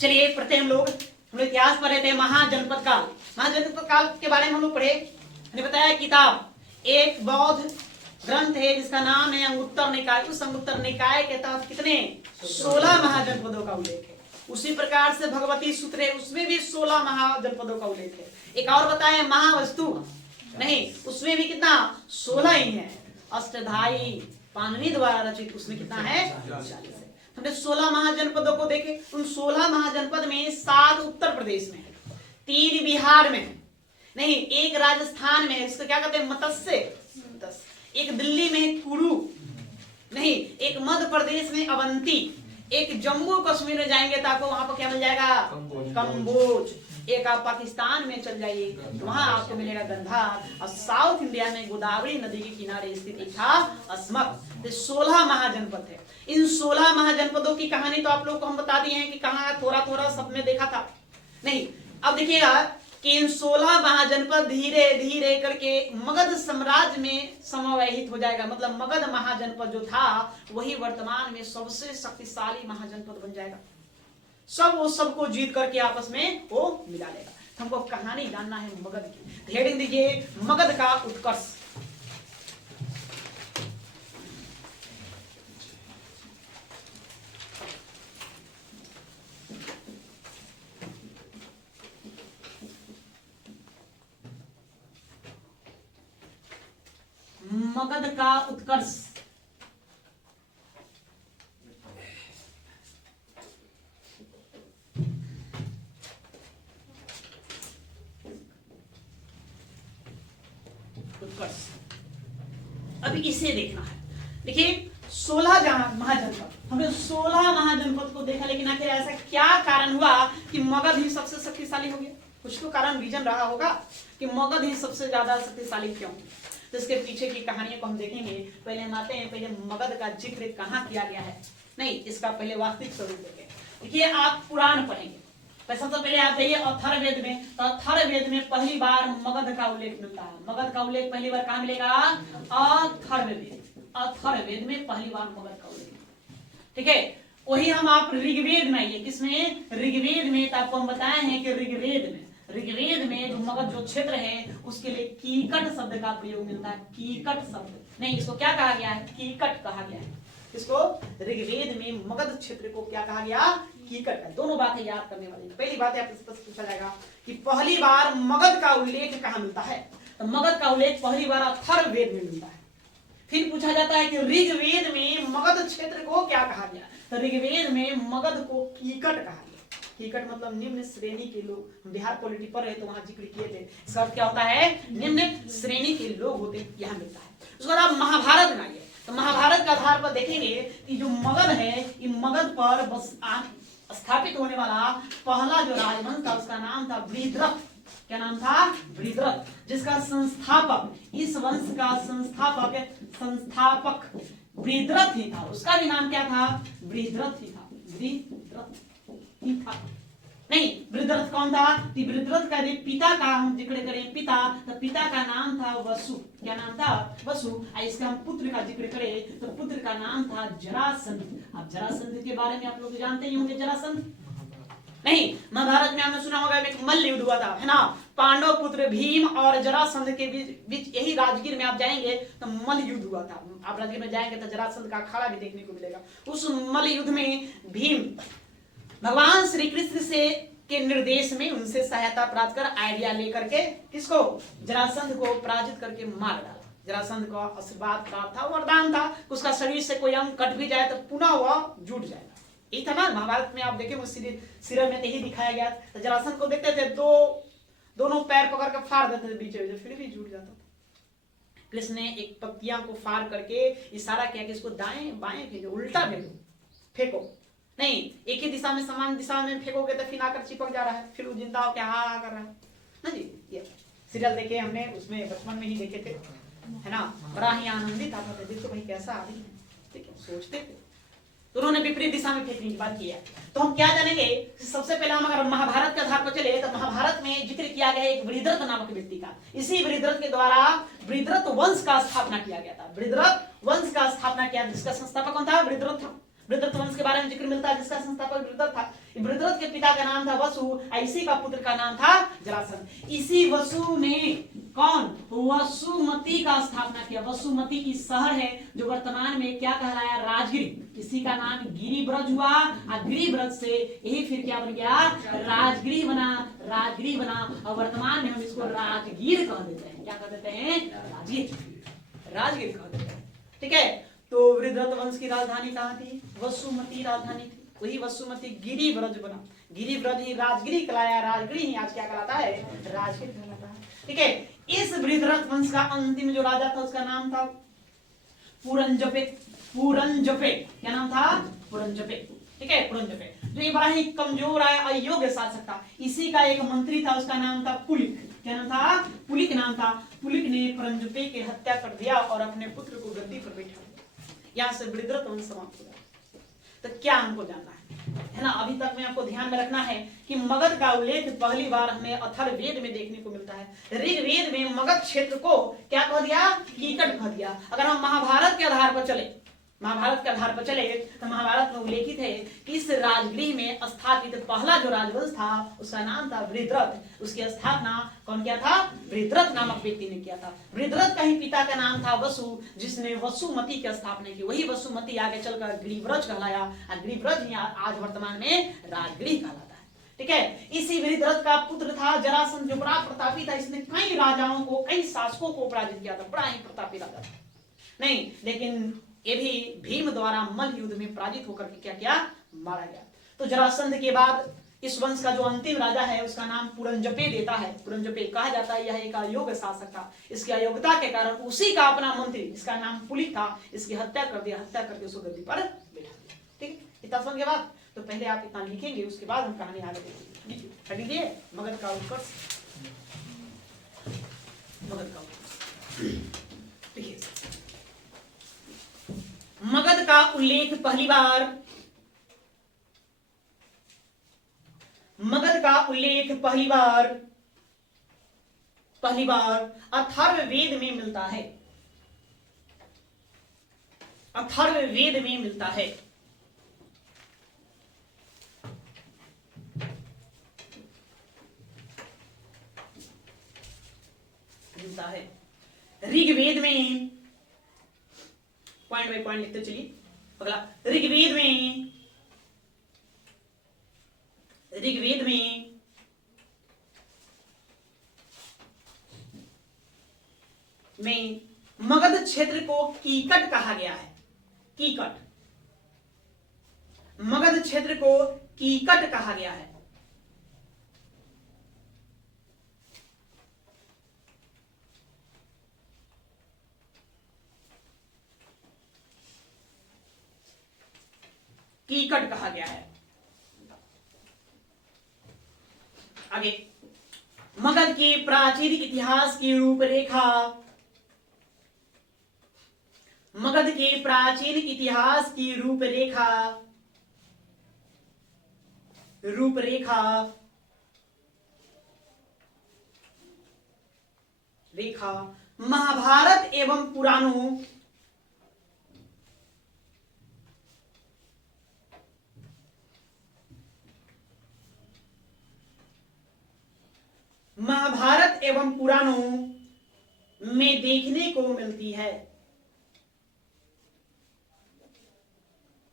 चलिए पढ़ते हैं हम लोग इतिहास पढ़ रहे थे महाजनपद काल। महाजनपद काल के बारे में हम लोग पढ़े, मैंने बताया किताब एक बौद्ध ग्रंथ है जिसका नाम है अंगुत्तर निकाय। उस अंगुत्तर निकाय के तहत कितने 16 महाजनपदों का उल्लेख है। उसी प्रकार से भगवती सूत्र है, उसमें भी 16 महाजनपदों का उल्लेख है। एक और बताए महावस्तु नहीं, उसमें भी कितना 16 ही है। अष्टधाई पाणिनि द्वारा रचित उसमें कितना है 40 है। हमने 16 महाजनपदों को देखे। उन 16 महाजनपद में 7 उत्तर प्रदेश में है, 3 बिहार में है, नहीं एक राजस्थान में है, इसको क्या कहते हैं मत्स्य, एक दिल्ली में कुरु, नहीं एक मध्य प्रदेश में अवंती, एक जम्मू कश्मीर में जाएंगे तो आपको वहां पर क्या मिल जाएगा कंबोज, एक आप पाकिस्तान में चल जाइए तो वहां आपको मिलेगा गंधार, और साउथ इंडिया में गोदावरी नदी के किनारे स्थित एक था अस्मक। 16 महाजनपद है। इन 16 महाजनपदों की कहानी तो आप लोग को हम बता दिए हैं कि कहाँ थोड़ा थोड़ा सब में देखा था। नहीं अब देखिएगा कि इन 16 महाजनपद धीरे धीरे करके मगध साम्राज्य में समावेशित हो जाएगा। मतलब मगध महाजनपद जो था वही वर्तमान में सबसे शक्तिशाली महाजनपद बन जाएगा। सब वो सबको जीत करके आपस में वो मिला लेगा। तो हमको कहानी जानना है मगध की। हेडिंग दीजिए मगध का उत्कर्ष। मगध का उत्कर्ष। अभी इसे देखना है। देखिए 16 महाजनपद, हमने 16 महाजनपद को देखा, लेकिन आखिर ऐसा क्या कारण हुआ कि मगध ही सबसे शक्तिशाली हो गया? कुछ तो कारण रीजन रहा होगा कि मगध ही सबसे ज्यादा शक्तिशाली क्यों। तो इसके पीछे की कहानियों को हम देखेंगे। पहले हम आते हैं, पहले मगध का जिक्र कहाँ किया गया है, नहीं इसका पहले वास्तविक स्वरूप देखें। देखिए आप पुराण पढ़ेंगे, सबसे पहले आप जाइए अथर्ववेद में, तो अथर्ववेद में पहली बार मगध का उल्लेख मिलता है। मगध का उल्लेख पहली बार कहाँ मिलेगा? अथर्ववेद। अथर्ववेद में पहली बार मगध का उल्लेख, ठीक है। वही हम आप ऋग्वेद में आइए, किसमें? ऋग्वेद में। तो आपको हम बताए हैं कि ऋग्वेद में जो मगध जो क्षेत्र है उसके लिए कीकट शब्द का प्रयोग मिलता है। कीकट शब्द नहीं, इसको क्या कहा गया है? कीकट कहा गया है। इसको ऋग्वेद में मगध क्षेत्र को क्या कहा गया? कीकट है। दोनों बातें याद करने वाली। पहली बात आपसे पूछा जाएगा कि पहली बार मगध का उल्लेख कहाँ मिलता है, तो मगध का उल्लेख पहली बार अथर्ववेद में मिलता है। फिर पूछा जाता है कि ऋग्वेद में मगध क्षेत्र को क्या कहा गया, तो ऋग्वेद में मगध को कीकट कहा गया। कीकट मतलब निम्न श्रेणी के लोग। हम बिहार पॉलिटी पर है तो वहां जिक्र किए थे। इसका अर्थ क्या होता है? निम्न श्रेणी के लोग होते, यहाँ मिलता है। उसके बाद आप महाभारत में आइए, तो महाभारत के आधार पर देखेंगे कि जो मगध है, ये मगध पर बस स्थापित होने वाला पहला जो राजवंश था उसका नाम था वृद्रथ। क्या नाम था? वृद्रथ, जिसका संस्थापक, इस वंश का संस्थापक वृद्रथ ही था। उसका भी नाम क्या था? वृद्रथ ही था। वृद्रथ ही था। नहीं, वृद्रथ कौन था? वृद्रथ का पिता का हम जिक्र करें, पिता, तो पिता का नाम था वसु। क्या नाम था? वसु। इसका हम पुत्र का जिक्र करें तो पुत्र का नाम था जरासंध। अब जरासंध के बारे में आप लोग जानते ही होंगे। जरासंध नहीं, महाभारत में हमने सुना होगा एक मल्ल युद्ध हुआ था, है ना? पांडव पुत्र भीम और जरासंध के बीच यही राजगीर में आप जाएंगे तो मल्ल युद्ध हुआ था। आप राजगीर में जाएंगे तो जरासंध का अखाड़ा भी देखने को मिलेगा। उस मल्ल युद्ध में भीम भगवान श्री कृष्ण से के निर्देश में उनसे सहायता प्राप्त कर आइडिया लेकर के किसको? जरासंध को पराजित करके मार डाला। जरासंध का आशीर्वाद प्राप्त था, वरदान था, उसका शरीर से कोई अंग कट भी जाए तो पुनः वह जुट जाएगा। यही था ना महाभारत में। आप देखें उस सीरियल में यही दिखाया गया। तो जरासंध को देखते थे, दोनों पैर पकड़ कर फाड़ देते थे बीच में, फिर भी जुट जाता था। कृष्ण ने एक पत्तियां को फाड़ करके इशारा किया कि इसको दाएं बाएं भेजो, उल्टा भेजो, फेंको। नहीं, एक ही दिशा में समान दिशा में फेंकोगे तो फिर आकर चिपक जा रहा है, फिर वो जिंदा होकर हा कर रहा है ना जी। ये सीरियल देखे हमने, उसमें बचपन में ही देखे थे, है ना? बड़ा ही आनंदित आता था, देखो भाई कैसा आदमी है, ठीक है, सोचते थे। तो उन्होंने विपरीत दिशा में फेंकने की बात की है। तो हम क्या जानेंगे? सबसे पहले हम अगर महाभारत के आधार पर चले तो महाभारत में जिक्र किया गया एक वृद्रथ नामक व्यक्ति का। इसी वृद्रथ के द्वारा वृद्रथ वंश का स्थापना किया गया था। वृद्रथ वंश का स्थापना किया, जिसका संस्थापक कौन था? वृद्रथ था। वृत्रत वंश के बारे में जिक्र मिलता है, जिसका संस्थापक वृत्रत था। वृत्रत के पिता का नाम था वसु, इसी का पुत्र का नाम था जरासंध। इसी वसु ने कौन, वसुमती का स्थापना किया। वसुमती की शहर है जो वर्तमान में क्या कहलाया, राजगिरी। इसी का नाम गिरिब्रज हुआ और गिरिब्रज से यही फिर क्या बन गया, राजगिरी बना, राजगिरी बना। और वर्तमान में हम इसको राजगीर कह देते हैं। क्या कह देते हैं, राजगीर, राजगीर कह देते हैं। ठीक है, तो वृत्रत वंश की राजधानी कहाँ थी, वसुमती राजधानी थी। वही वसुमती गिरिब्रज बना, गिरिब्रज ही राजगिरी कहलाया, राजगिरी ही आज क्या कहलाता है, राजगिर कहलाता है। ठीक है, इस वृत्रत वंश का अंतिम जो राजा था उसका नाम था पुरंजपे। पुरंजपे, क्या नाम था, पुरंजपे। ठीक है, पुरंजपे जो ये बड़ा ही कमजोर है, अयोग्य शासक था। इसी का एक मंत्री था, उसका नाम था पुलिक। क्या नाम था, पुलिक नाम था। पुलिक ने पुरंजपे की हत्या कर दिया और अपने पुत्र को गद्दी पर बैठा दिया। यहाँ से वृत्रत वंश समाप्त हो गया। तो क्या हमको जानना है ना, अभी तक में आपको ध्यान में रखना है कि मगध का उल्लेख पहली बार हमें अथर्ववेद में देखने को मिलता है। ऋग्वेद में मगध क्षेत्र को क्या कह दिया, कीकट कह दिया। अगर हम महाभारत के आधार पर चले, महाभारत के आधार पर चले तो महाभारत में उल्लेखित है कि इस राजगृह में स्थापित पहला जो राजवंश था उसका नाम था वृत्रत। उसकी स्थापना कौन किया था, वृत्रत नामक व्यक्ति ने किया था। वृत्रत का ही पिता का नाम था वसु, जिसने वसुमती की स्थापना की। वही वसुमती आगे चलकर गिरिब्रज कहलाया और गिरिब्रज ही आज वर्तमान में राजगृह कहलाता है। ठीक है, इसी वृत्रत का पुत्र था जरासंध, जो बड़ा प्रतापी था। इसने कई राजाओं को, कई शासकों को पराजित किया था, बड़ा ही प्रतापी राजा था। नहीं, लेकिन ये भी भीम द्वारा मल्ल युद्ध में पराजित होकर के क्या किया, मारा गया। तो जरासंध के बाद इस वंश का जो अंतिम राजा है उसका नाम पुरंजपे देता है। पुरंजपे कहा जाता है, यह एक अयोग्य शासक था। इसकी अयोग्यता के कारण उसी का अपना मंत्री, जिसका नाम पुलिक था, इसकी हत्या कर दिया। हत्या करके उसको गद्दी पर बैठा दिया। ठीक, इतना समझ के बाद तो पहले आप इतना लिखेंगे, उसके बाद हम कहानी आगे देखेंगे। लिखिए, मगध का उत्कर्ष, मगध का उत्कर्ष। देखिए, मगध का उल्लेख पहली बार, मगध का उल्लेख पहली बार अथर्ववेद में मिलता है। अथर्ववेद में मिलता है। मिलता है ऋग्वेद में, पॉइंट बाय पॉइंट लिखते चलिए। अगला, ऋग्वेद में मगध क्षेत्र को कीकट कहा गया है। कीकट, मगध क्षेत्र को कीकट कहा गया है। कीकट कहा गया है। आगे, मगध के प्राचीन इतिहास की रूपरेखा, मगध के प्राचीन इतिहास की रूपरेखा महाभारत एवं पुराणों, महाभारत एवं पुराणों में देखने को मिलती है।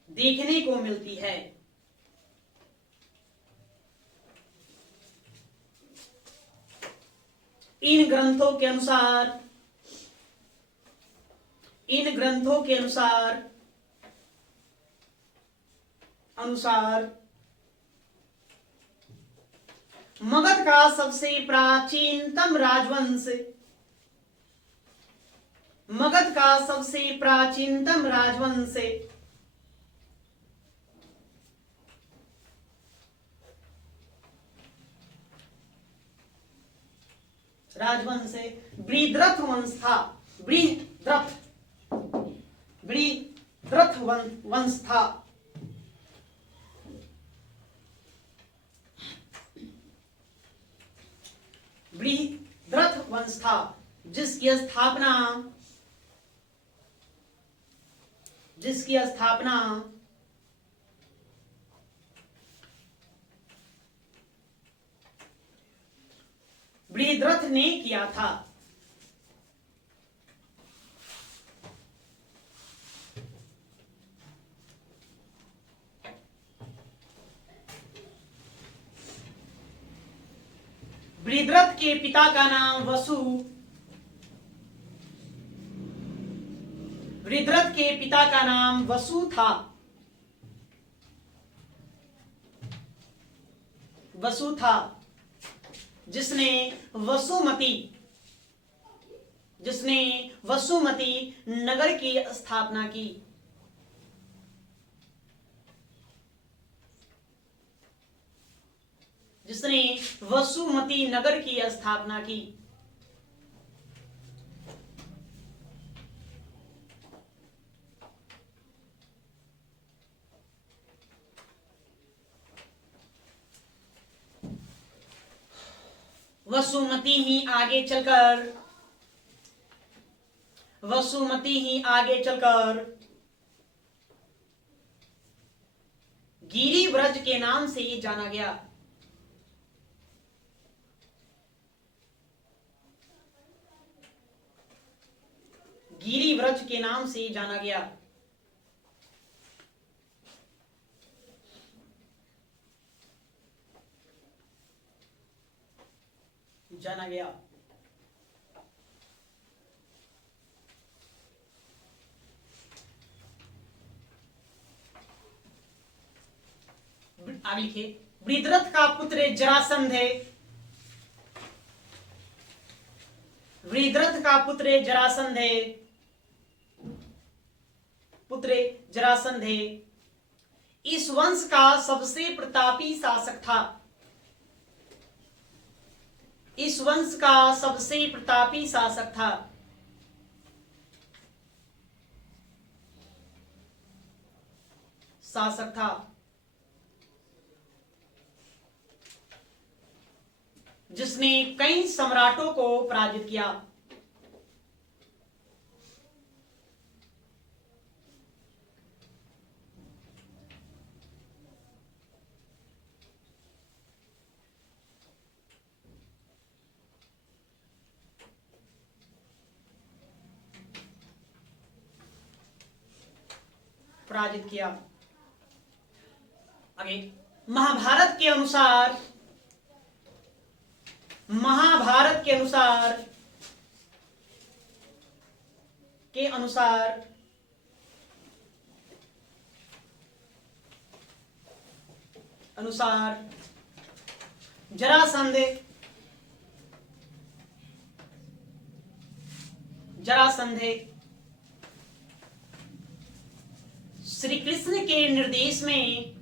देखने को मिलती है। इन ग्रंथों के अनुसार, इन ग्रंथों के अनुसार मगध का सबसे प्राचीनतम राजवंश, मगध का सबसे प्राचीनतम राजवंश बृहद्रथ वंश था। बृहद्रथ वंश था। बृहद्रथ वंश था, जिसकी स्थापना बृहद्रथ ने किया था। बृहद्रथ के पिता का नाम वसु। बृहद्रथ के पिता का नाम वसु था। वसु था जिसने वसुमती नगर की स्थापना की। जिसने वसुमती नगर की स्थापना की। वसुमती ही आगे चलकर गिरिव्रज के नाम से जाना गया। गिरिव्रज के नाम से जाना गया। आगे लिखिए, बृहद्रथ का पुत्र जरासंध है। बृहद्रथ का पुत्र जरासंध है। इस वंश का सबसे प्रतापी शासक था। इस वंश का सबसे प्रतापी शासक था। जिसने कई सम्राटों को पराजित किया। आगे, महाभारत के अनुसार जरासंध श्री कृष्ण के निर्देश में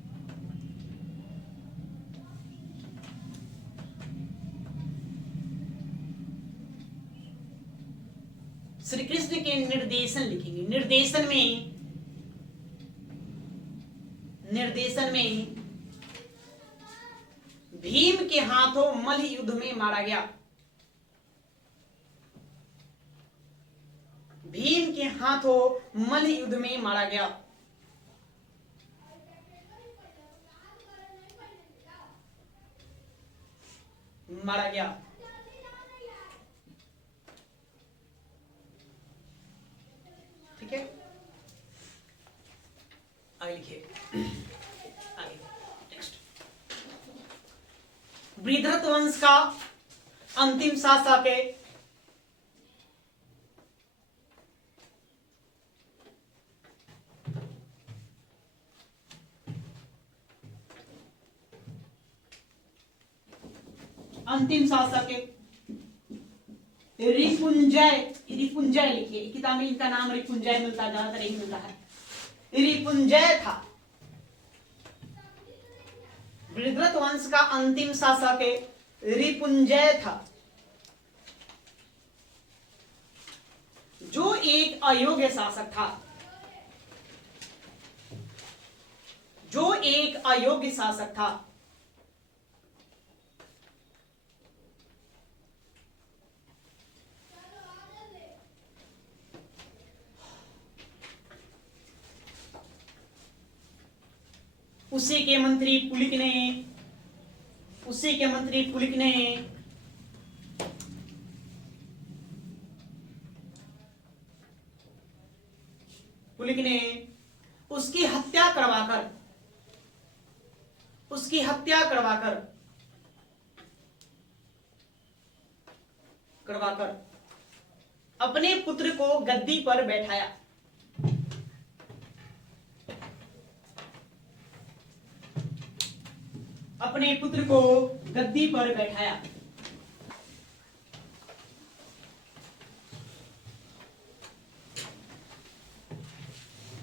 निर्देशन में भीम के हाथों मल्ल युद्ध में मारा गया। भीम के हाथों मल्ल युद्ध में मारा गया। ठीक है, आगे लिखिए। नेक्स्ट, बृहद्रथ वंश का अंतिम शासक है। रिपुंजय लिखिए, किताब में इनका नाम रिपुंजय मिलता है, ज्यादातर यही मिलता है। रिपुंजय था। बृहद्रथ वंश का अंतिम शासक रिपुंजय था, जो एक अयोग्य शासक था। उसी के मंत्री पुलिक ने पुलिक ने उसकी हत्या करवाकर अपने पुत्र को गद्दी पर बैठाया। अपने पुत्र को गद्दी पर बैठाया।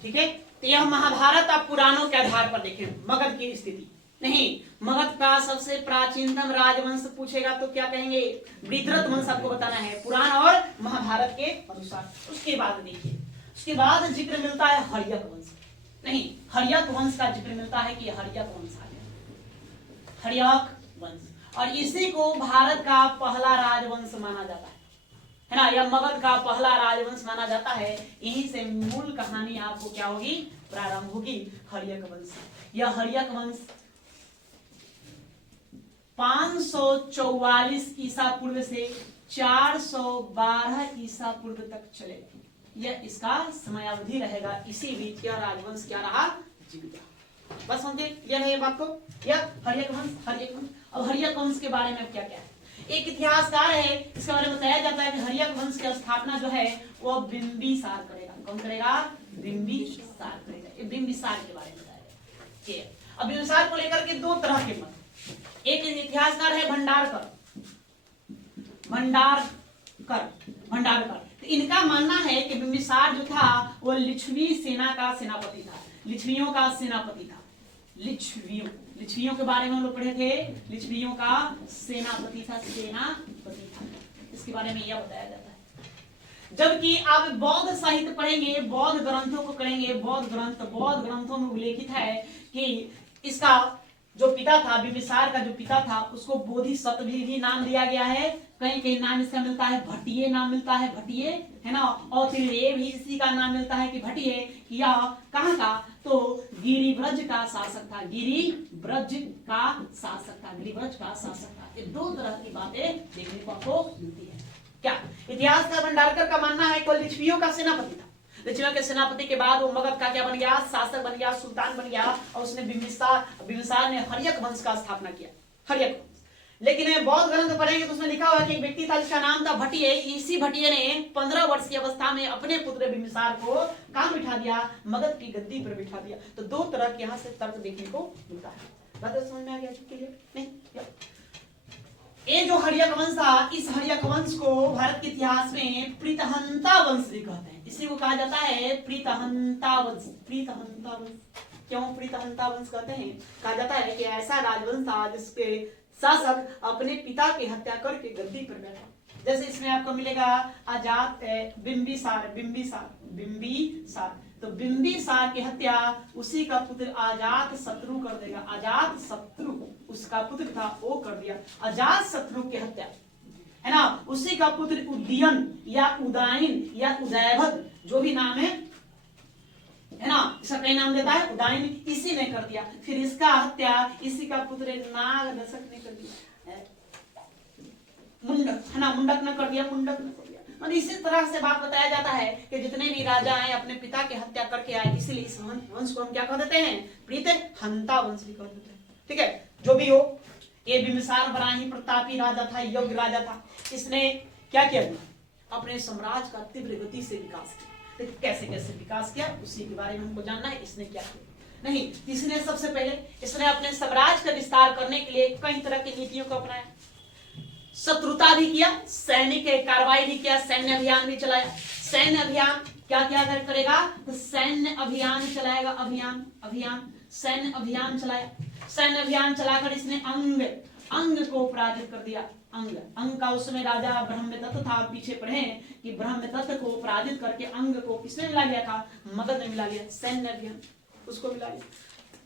ठीक है, तो यह महाभारत आप पुराणों के आधार पर देखें मगध की स्थिति। नहीं, मगध का सबसे प्राचीनतम राजवंश पूछेगा तो क्या कहेंगे? वृत्रत वंश आपको बताना है पुराण और महाभारत के अनुसार। उसके बाद देखिए, उसके बाद जिक्र मिलता है हर्यक वंश। नहीं, हर्यक वंश का जिक्र मिलता है कि हर्यक वंश आ गया, हर्यक वंश, और इसी को भारत का पहला राजवंश माना जाता है ना, यह मगध का पहला राजवंश माना जाता है। यहीं से मूल कहानी आपको क्या होगी? प्रारंभ होगी हर्यक वंश। यह हर्यक वंश 544 ईसा पूर्व से 412 ईसा पूर्व तक चलेगा। यह इसका समयावधि रहेगा। इसी बीच यह राजवंश क्या रहा? जीवित रहा। बस समझे? क्लियर है ये बात को? यह हर्यक वंश। अब हर्यक वंश के बारे में क्या क्या है? एक इतिहासकार है, इसके बारे में बताया जाता है कि हर्यक वंश की स्थापना जो है वो बिंबिसार करेगा। कौन करेगा? बिंबिसार करेगा। ये बिंबिसार के बारे में बताया जाता है। अब बिंबिसार को लेकर के दो तरह के मत। एक इतिहासकार है भंडारकर। तो इनका मानना है कि बिंबिसार जो था वो लिच्छवी सेना का सेनापति था, लिच्छवियों का सेनापति था। लिच्छवियों के बारे में हम लोग पढ़े थे, लिच्छवियों का सेनापति था। इसके बारे में यह बताया जाता है। जबकि आप बौद्ध साहित्य पढ़ेंगे, बौद्ध ग्रंथों को करेंगे, बौद्ध ग्रंथों में उल्लेखित है कि इसका जो पिता था, बिंबिसार का जो पिता था, उसको बोधिसत्व भी नाम दिया गया है। कहीं कहीं नाम इसका मिलता है भट्टिये, नाम मिलता है भट्टिये, है ना। और फिर ये भी इसी का नाम मिलता है कि भट्टिये। यह कहाँ का? तो गिरिव्रज का शासक था। गिरिव्रज का शासक था। ये दो तरह की बातें देखने को आपको मिलती है। क्या इतिहास का भंडारकर का मानना है कि लिच्छवियों का सेनापति था। लिच्छवियों के सेनापति के बाद वो मगध का क्या बन गया? शासक बन गया, सुल्तान बन गया। और उसने बिंबिसार ने हर्यक वंश का स्थापना किया, हर्यक वंश। लेकिन बौद्ध ग्रंथ पढ़ेंगे तो उसमें लिखा हुआ है कि एक व्यक्ति था जिसका नाम था भट्टिये। इसी भट्टिये ने 15 वर्ष की अवस्था में अपने पुत्र बिंबिसार को कहां बिठा दिया? मगध की गद्दी पर बिठा दिया। तो दो तरह के यहाँ से तर्क देखने को मिलता है। बात समझ में आ गया? नहीं, ये जो हर्यक वंश था, इस हर्यक वंश को भारत के इतिहास में प्रीतहंता वंश भी कहते हैं। इसी को कहा जाता है प्रीतहंता वंश। क्यों प्रीतहंता वंश कहते हैं? कहा जाता है कि ऐसा राजवंश था जिसके शासक अपने पिता की हत्या करके गद्दी पर बैठा। जैसे इसमें आपको मिलेगा अजात बिंबिसार। तो बिंबिसार की हत्या उसी का पुत्र अजात शत्रु कर देगा। अजात शत्रु उसका पुत्र था, वो कर दिया। अजात शत्रु की हत्या, है ना, उसी का पुत्र उदयन या उदयन या उदयभद्र, जो भी नाम है ना, इसका कई नाम देता है, उदयन इसी ने कर दिया। फिर इसका हत्या इसी का पुत्र नागदशक ने कर दिया। मुंडक, है ना, मुंडक ने कर दिया। और इसी तरह से बात बताया जाता है कि जितने भी राजा आए अपने पिता की हत्या करके आए, इसलिए इस वंश को हम क्या कह देते हैं? प्रीतहंता वंश भी कह देते हैं। ठीक है, जो भी हो, ये बिंबिसार बड़ा ही प्रतापी राजा था, योग्य राजा था। इसने क्या किया? अपने साम्राज्य का तीव्र गति से विकास किया। कैसे विकास किया उसी के बारे में हमको जानना है। इसने क्या किया? नहीं, इसने सबसे पहले इसने अपने साम्राज्य का विस्तार करने के लिए कई तरह की नीतियों को अपनाया। शत्रुता भी किया, सैनिक कार्रवाई भी किया, सैन्य अभियान भी चलाया। सैन्य अभियान क्या करेगा? तो सैन्य अभियान चलाएगा। सैन्य अभियान चलाकर इसने अंग को पराजित कर दिया। अंग का उसमें राजा ब्रह्मदत्त था। पीछे पढ़े कि ब्रह्मदत्त को पराजित करके अंग को किसने मिला गया था? मगध में मिला गया। सैन्य अभियान उसको मिला गया।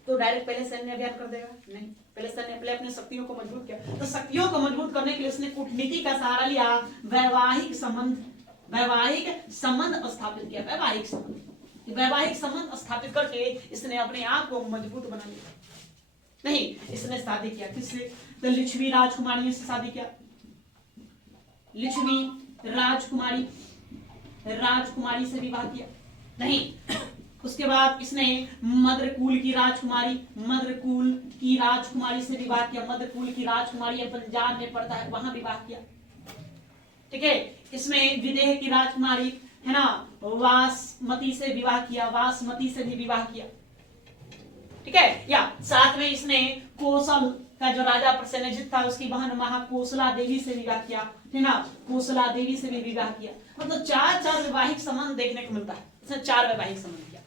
तो डायरेक्ट पहले सैन्य अभियान कर देगा? नहीं, पहले अपने शक्तियों को मजबूत किया। तो शक्तियों को मजबूत करने के लिए उसने कूटनीति का सहारा लिया। वैवाहिक संबंध स्थापित किया। वैवाहिक संबंध स्थापित करके इसने अपने आप को मजबूत बना लिया। नहीं, इसने शादी किया किससे? तो लिच्छवी राजकुमारी से शादी किया। लिच्छवी राजकुमारी से विवाह किया। नहीं, उसके बाद इसने मद्रकुल की राजकुमारी से विवाह किया। मद्रकुल की राजकुमारी पंजाब में पड़ता है, वहां विवाह किया। ठीक है, इसमें विदेह की राजकुमारी है ना वासमती से विवाह किया, वासमती से भी विवाह किया। ठीक है, या साथ में इसने कौशल का जो राजा प्रसेनजित था उसकी बहन महाकोसला देवी से विवाह किया, है ना, कोसला देवी से भी विवाह किया। मतलब चार वैवाहिक संबंध देखने को मिलता है। इसने 4 वैवाहिक संबंध किया।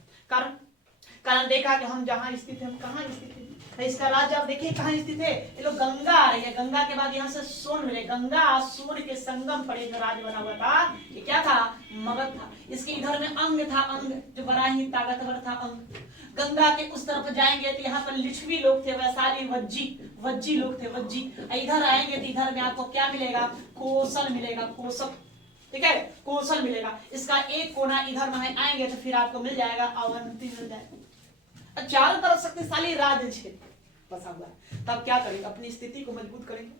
कारण देखा कि हम जहां स्थित है, हम कहां स्थित है, तो इसका राज्य आप देखिए कहां स्थित है। ये लोग गंगा आ रही है, गंगा के बाद यहाँ से सोन मिले, गंगा सोन के संगम पर एक राज्य बना हुआ था। ये क्या था? मगध था। इसके इधर में अंग था, अंग जो बड़ा ही ताकतवर था अंग। गंगा के उस तरफ जाएंगे तो यहाँ पर लिच्छवी लोग थे, वैशाली वज्जी लोग थे, वज्जी। इधर आएंगे तो इधर में आपको क्या मिलेगा? कोसल मिलेगा, कोसल। ठीक है, कोसल मिलेगा। इसका एक कोना इधर में आएंगे तो फिर आपको मिल जाएगा अवंती, मिल जाएगा। चारों तरफ शक्तिशाली राज्य क्षेत्र बसा हुआ है। तब क्या करेंगे? अपनी स्थिति को मजबूत करेंगे।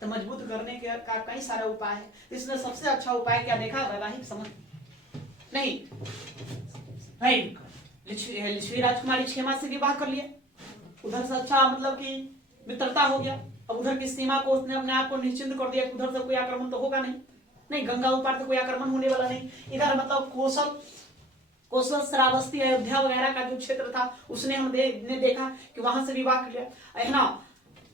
तो मजबूत करने के का कई सारे उपाय है। इसमें सबसे अच्छा उपाय क्या देखा? वैवाहिक संबंध। नहीं भाई, लिच्छवी राजकुमारी क्षेमा से विवाह कर लिया, उधर से अच्छा मतलब कि मित्रता हो गया। अब उधर की सीमा को उसने अपने आप को निश्चिंत कर दिया, उधर से कोई आक्रमण तो होगा नहीं, गंगा ऊपर से कोई आक्रमण होने वाला नहीं। इधर मतलब कौशल श्रावस्ती अयोध्या वगैरह का जो क्षेत्र था उसने हमने देखा कि वहां से विवाह कर लिया, है ना।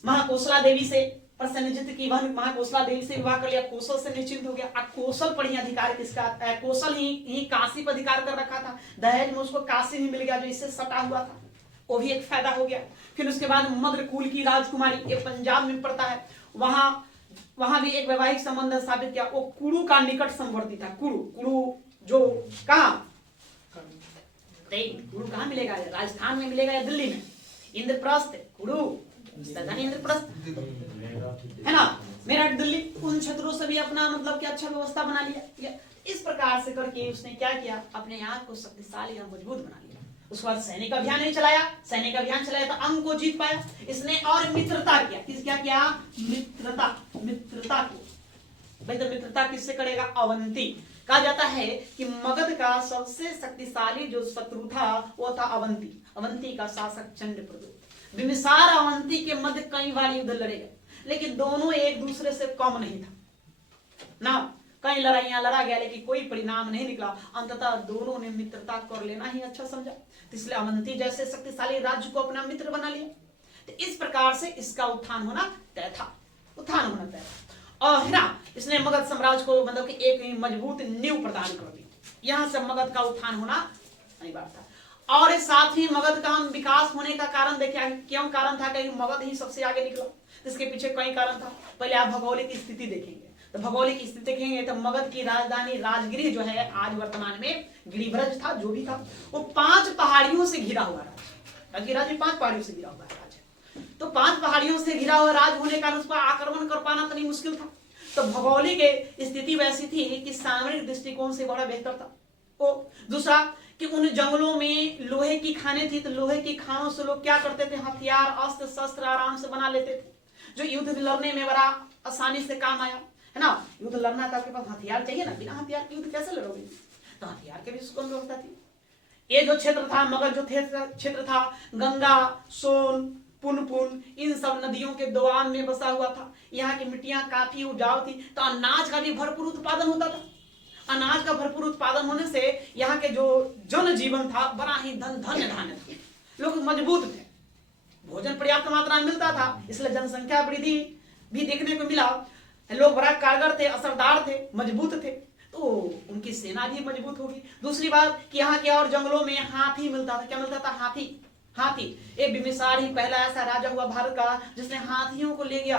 महाकोसला देवी से प्रसेनजित की बहन महाकोसला देवी से विवाह कर लिया, कौशल से निश्चिंत हो गया। कौशल पर ही अधिकार किसका? कौशल ही काशी पर अधिकार कर रखा था। दहेज में उसको काशी ही मिल गया जो इससे सटा हुआ था, वो भी एक फायदा हो गया। फिर उसके बाद मद्रकुल की राजकुमारी, ये पंजाब में पड़ता है, वहां भी एक वैवाहिक संबंध स्थापित किया। वो कुरु का निकट संवर्ती था। कुरु जो कहा कुरु कहाँ मिलेगा? राजस्थान में मिलेगा या दिल्ली में? इंद्रप्रस्थ कुरु, इंद्रप्रस्थ है ना, मेरठ दिल्ली, उन क्षेत्रों से भी अपना मतलब कि अच्छा व्यवस्था बना लिया। इस प्रकार से करके उसने क्या किया? अपने आप को शक्तिशाली और मजबूत बना लिया। उसके बाद सैनिक अभियान नहीं चलाया, सैनिक अभियान चलाया तो अंग को जीत पाया इसने। और मित्रता किया, क्या किया? मित्रता को। भाई तो मित्रता किससे करेगा? अवंती। कहा जाता है कि मगध का सबसे शक्तिशाली जो शत्रु था वो था अवंती का शासक चंद्रप्रद्युम्न। बिंबिसार अवंती के मध्य कई बार युद्ध लड़े गए, लेकिन दोनों एक दूसरे से कम नहीं था ना। कई लड़ाइयां लड़ा गया लेकिन कोई परिणाम नहीं निकला। अंततः दोनों ने मित्रता कर लेना ही अच्छा समझा, तो इसलिए अवंती जैसे शक्तिशाली राज्य को अपना मित्र बना लिया। तो इस प्रकार से इसका उत्थान होना तय था, और है ना, इसने मगध साम्राज्य को मतलब कि एक मजबूत नींव प्रदान कर दी। यहां से मगध का उत्थान होना अनिवार्य था। और साथ ही मगध का विकास होने का कारण देखिए, क्यों कारण था? क्योंकि मगध ही सबसे आगे निकला। इसके पीछे कई कारण था। पहले आप भौगोलिक स्थिति देखेंगे, तो भौगोलिक स्थिति देखेंगे तो मगध की राजधानी राजगिरी जो है आज वर्तमान में गिरिब्रज था, जो भी था, वो 5 पहाड़ियों से घिरा हुआ राज्य। राज्य 5 पहाड़ियों से घिरा हुआ राज्य, तो 5 पहाड़ियों से घिरा हुआ राज्य होने का उसका आक्रमण कर पाना तनी मुश्किल था। तो भौगोलिक स्थिति वैसी थी कि सामरिक दृष्टिकोण से बड़ा बेहतर था। दूसरा कि उन जंगलों में लोहे की खानें थी, तो लोहे की खानों से लोग क्या करते थे? हथियार अस्त्र शस्त्र आराम से बना लेते थे, जो युद्ध लड़ने में बड़ा आसानी से काम आया, है ना। युद्ध लड़ना था, आपके पास हथियार चाहिए ना, बिना हथियार के युद्ध कैसे लड़ोगे? तो हथियार के भी सुगम व्यवस्था थी। ये जो क्षेत्र था मगध, जो क्षेत्र था गंगा, सोन, पुनपुन, इन सब नदियों के दोआब में बसा हुआ था। यहाँ की मिट्टियां काफी उपजाऊ थी, तो अनाज का भी भरपूर उत्पादन होता था। अनाज का भरपूर उत्पादन होने से यहाँ के जो जनजीवन था बड़ा ही धन्य था। लोग मजबूत थे, भोजन पर्याप्त मात्रा में मिलता था, इसलिए जनसंख्या वृद्धि भी देखने को मिला। लोग बड़ा कारगर थे, असरदार थे, मजबूत थे, तो उनकी सेना भी मजबूत होगी। दूसरी बात कि यहाँ के और जंगलों में हाथी मिलता था। क्या मिलता था? हाथी। एक बिम्बिसार ही पहला ऐसा राजा हुआ भारत का जिसने हाथियों को ले गया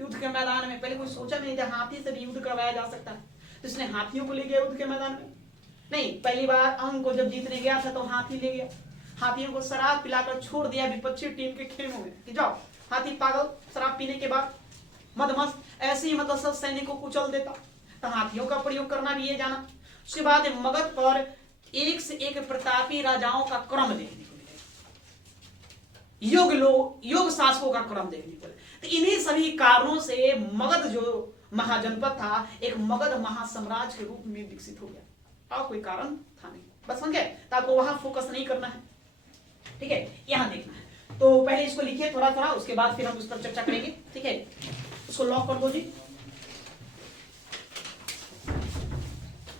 युद्ध के मैदान में। पहले कोई सोचा नहीं था हाथी से भी युद्ध करवाया जा सकता है, तो इसने हाथियों को ले गया युद्ध के मैदान में। नहीं, पहली बार अंग को जब जीतने गया था तो हाथी ले गया, हाथियों को शराब पिलाकर छोड़ दिया विपक्षी टीम के खेमों में कि जाओ। हाथी पागल, शराब पीने के बाद मदमस्त, ऐसे ही मतलब सब सैनिकों को कुचल देता। तो हाथियों का प्रयोग करना भी ये जाना। उसके बाद मगध पर एक से एक प्रतापी राजाओं का क्रम देखने को मिलेगा, योग शासकों का क्रम देखने को मिलेगा। तो इन्हीं सभी कारणों से मगध जो महाजनपद था एक मगध महासाम्राज्य के रूप में विकसित हो गया। और कोई कारण था नहीं। बस समझे? तो आपको वहां फोकस नहीं करना है, ठीक है, यहां देखना है। तो पहले इसको लिखिए थोड़ा थोड़ा, उसके बाद फिर हम उस पर चर्चा करेंगे, ठीक है। उसको लॉक कर दो जी।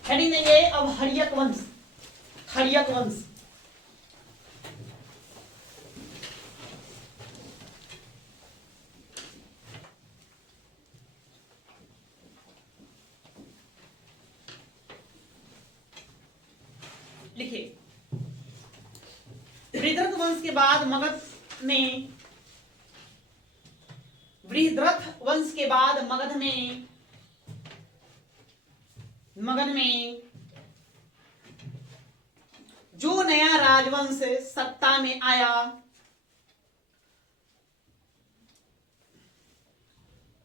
हेडिंग देंगे अब हर्यक वंश। हर्यक वंश लिखिए। वृहद्रथ वंश के बाद मगध में, वृहद्रथ वंश के बाद मगध में जो नया राजवंश सत्ता में आया,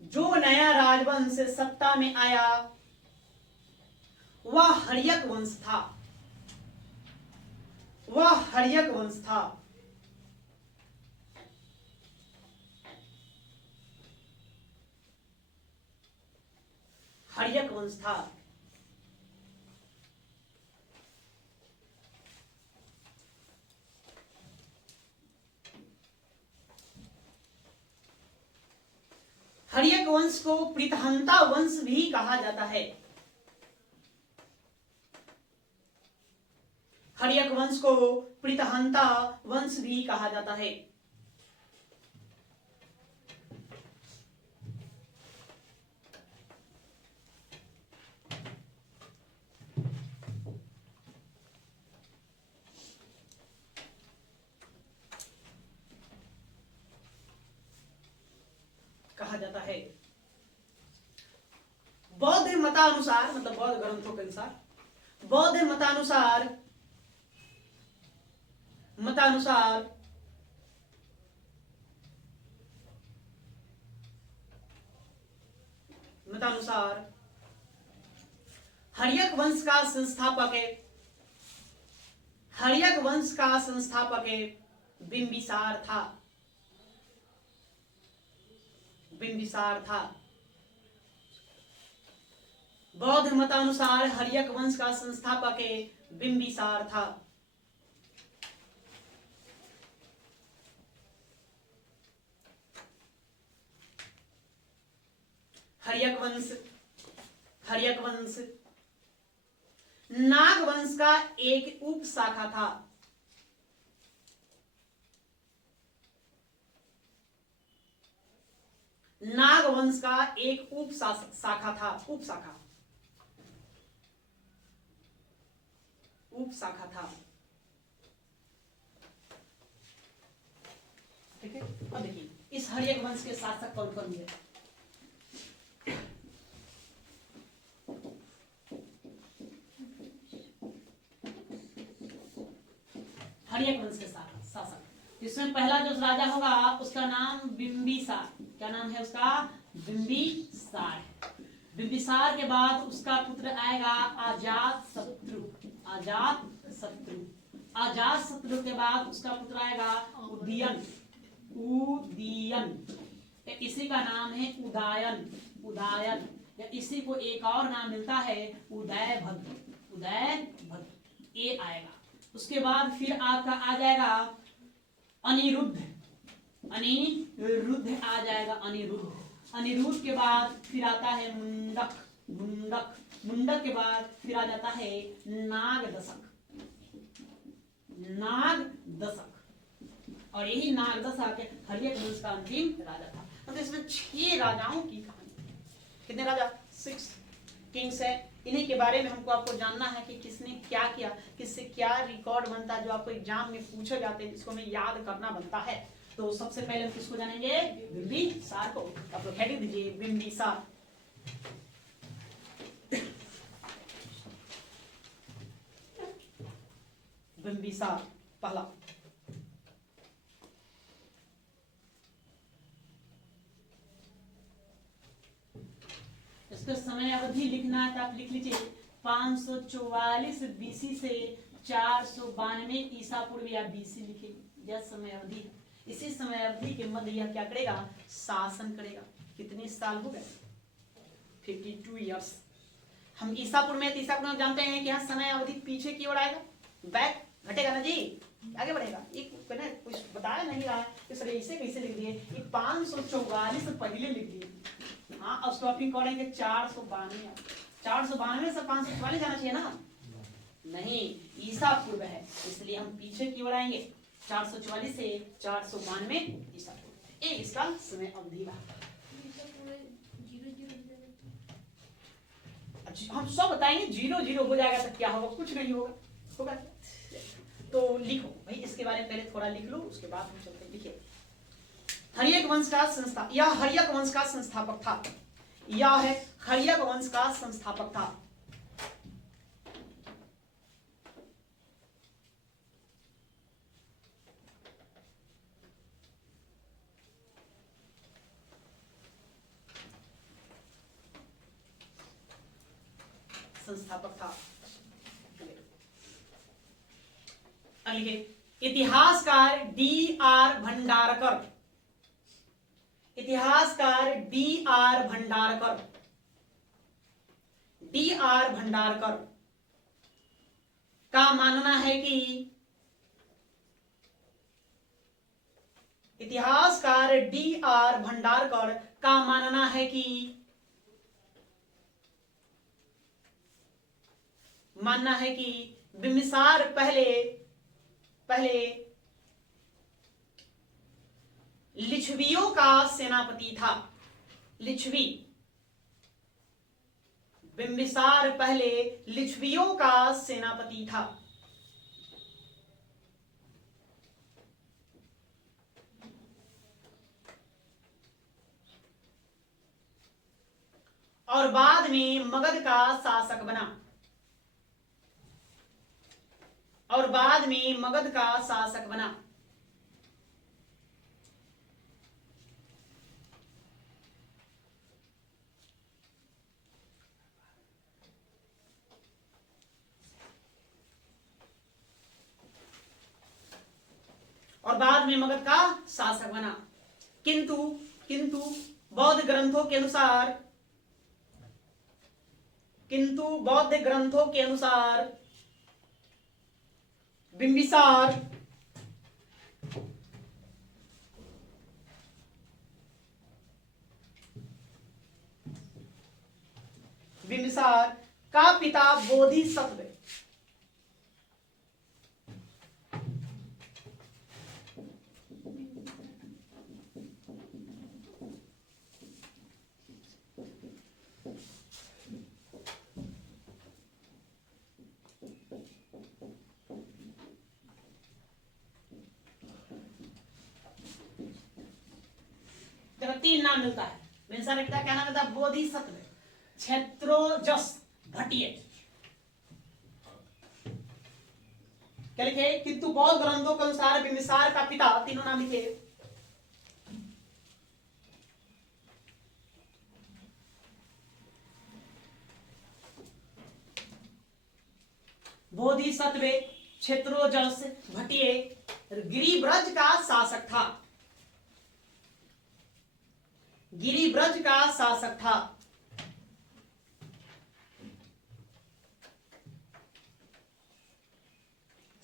जो नया राजवंश सत्ता में आया वह हर्यक वंश था। वह हर्यक वंश था। हर्यक वंश था। हर्यक वंश को प्रीतहंता वंश भी कहा जाता है। हर्यक वंश को प्रीतहंता वंश भी कहा जाता है। कहा जाता है। बौद्ध मतानुसार, मतलब बौद्ध ग्रंथों के अनुसार, बौद्ध मतानुसार हर्यक वंश का संस्थापक, हर्यक वंश का संस्थापक बिंबिसार था। बिंबिसार था। बौद्ध मतानुसार हर्यक वंश का संस्थापक बिंबिसार था। हर्यक वंश नाग वंश का एक उप शाखा था। नाग वंश का एक उप शाखा था। उप शाखा था। ठीक है। अब देखिए इस हर्यक वंश के शासक कौन कौन हुए। हर्यक वंश के शासक, इसमें पहला जो राजा होगा उसका नाम बिंबिसार। क्या नाम है उसका? बिंबिसार। बिंबिसार के बाद उसका पुत्र आएगा अजातशत्रु। अजातशत्रु। अजातशत्रु के बाद उसका पुत्र आएगा उदयन। इसी का नाम है उदयन। या इसी को एक और नाम मिलता है उदयभद्र। ये आएगा। उसके बाद फिर आपका आ जाएगा अनिरुद्ध। आ जाएगा अनिरुद्ध के बाद फिर आता है मुंडक के बाद फिर आ जाता है नागदशक। और यही नागदशक हर्यक वंश का अंतिम राजा था। मतलब इसमें 6 राजाओं की कहानी। कितने राजा? 6 किंग्स है। इन्हीं के बारे में आपको जानना है कि किसने क्या किया, किससे क्या रिकॉर्ड बनता है, जो आपको एग्जाम में पूछे जाते हैं, जिसको हमें याद करना बनता है। तो सबसे पहले हम किसको जानेंगे? बिंबिसार को। आप लोग हेडिंग दीजिए बिंबिसार। बिंबिसार पहला। इसका समय अवधि लिखना है तो आप लिख लीजिए 544 बीसी से 492 ईसा पूर्व या बीसी लिखिए। यह समय अवधि है। इसी समय अवधि के मध्य यह क्या करेगा? शासन करेगा। कितने साल हो गए? 52 ईयर्स। हम ईसापुर में तीसापुर में जानते हैं कि यहाँ समय अवधि पीछे की ओर आएगा, बैक घटेगा ना जी, आगे बढ़ेगा। मैंने कुछ बताया नहीं रहा है कि सर इसे कैसे लिख दिए, ये 544 पहले लिख दिए। हाँ, अब उसको अपनी करेंगे 492, 492 से 544 जाना चाहिए ना, नहीं ईसा पूर्व है, इसलिए हम पीछे की ओर आएंगे। 444 से 492 ईसा पूर्व, ये इसका समय अवधि रहा। हम सब बताएंगे, 0 हो जाएगा तो क्या होगा, कुछ नहीं होगा। तो लिखो भाई, इसके बारे में पहले थोड़ा लिख लो, उसके बाद हम चलते। लिखिए, हर्यक वंश का संस्था, यह हर्यक वंश का संस्थापक था, यह है हर्यक वंश का संस्थापक था। संस्थापक था। इतिहासकार D.R. भंडारकर, इतिहासकार D.R. भंडारकर, D.R. भंडारकर का मानना है कि, इतिहासकार D.R. भंडारकर का मानना है कि, मानना है कि बिम्बिसार पहले लिच्छवियों का सेनापति था। लिच्छवी, बिम्बिसार पहले लिच्छवियों का सेनापति था। और बाद में मगध का शासक बना, और बाद में मगध का शासक बना। और बाद में मगध का शासक बना। किंतु बौद्ध ग्रंथों के अनुसार, बिम्बिसार का पिता बोधिसत्व, तीन नाम मिलता है। बिम्बिसार का क्या नाम था? बोधिसत्व, क्षेत्रोजस भट्टिये। क्या लिखे? किंतु बौद्ध ग्रंथों के अनुसार बिम्बिसार का पिता, तीनों नाम लिखे, बोधिसत्व, क्षेत्रोजस भट्टिये गिरिब्रज का शासक था। गिरिब्रज का शासक था।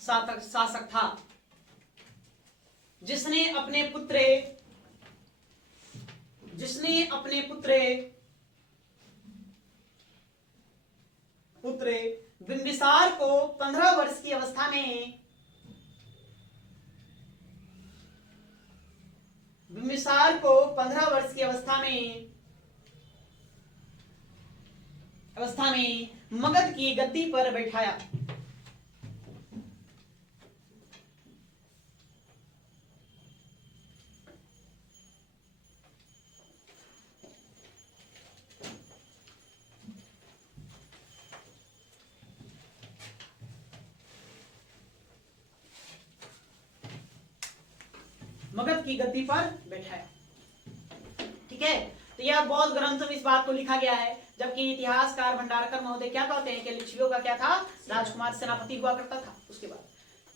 शासक था जिसने अपने पुत्र बिम्बिसार को 15 वर्ष की अवस्था में, बिम्बिसार को 15 वर्ष की अवस्था में मगध की गद्दी पर बैठाया। मगध की गद्दी पर बैठाया। ठीक है, तो यह बौद्ध ग्रंथों में इस बात को लिखा गया है, जबकि इतिहासकार भंडारकर महोदय क्या कहते हैं कि लिच्छवियों का क्या था? राजकुमार सेनापति हुआ करता था। उसके बाद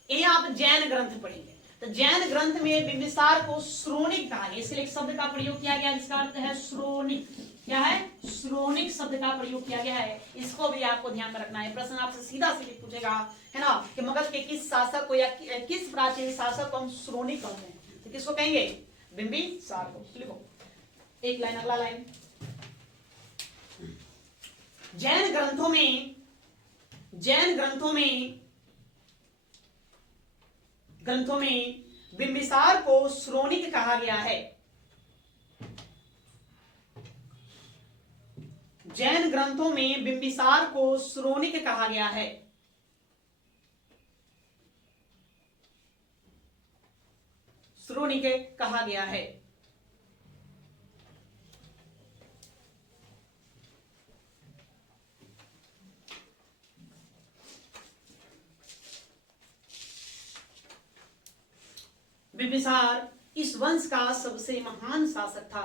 ये आप जैन ग्रंथ पढ़ेंगे, तो जैन ग्रंथ में बिंबिसार को श्रोणिक कहा गया, इसके लिए एक शब्द का प्रयोग किया गया जिसका अर्थ है श्रोणिक। क्या है? श्रोणिक शब्द का प्रयोग किया गया है। इसको भी आपको ध्यान में रखना है। प्रश्न आपसे सीधा सीधी पूछेगा, है ना, कि मगध के किस शासक को या किस प्राचीन शासक को हम श्रोणिक कहते हैं, तो किसको कहेंगे? बिंबिसार को। लिखो एक लाइन, अगला लाइन। जैन ग्रंथों में बिंबिसार को श्रोणिक कहा गया है। जैन ग्रंथों में बिंबिसार को श्रोणिक कहा गया है। श्रोणिक कहा गया है। बिंबिसार इस वंश का सबसे महान शासक था।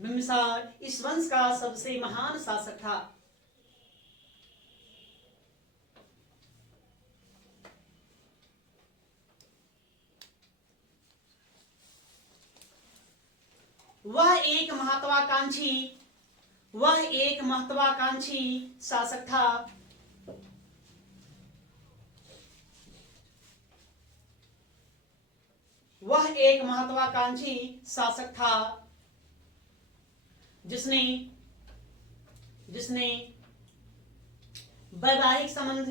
बिंबिसार इस वंश का सबसे महान शासक था। वह एक महत्वाकांक्षी शासक था। वह एक महत्वाकांक्षी शासक था जिसने वैवाहिक संबंध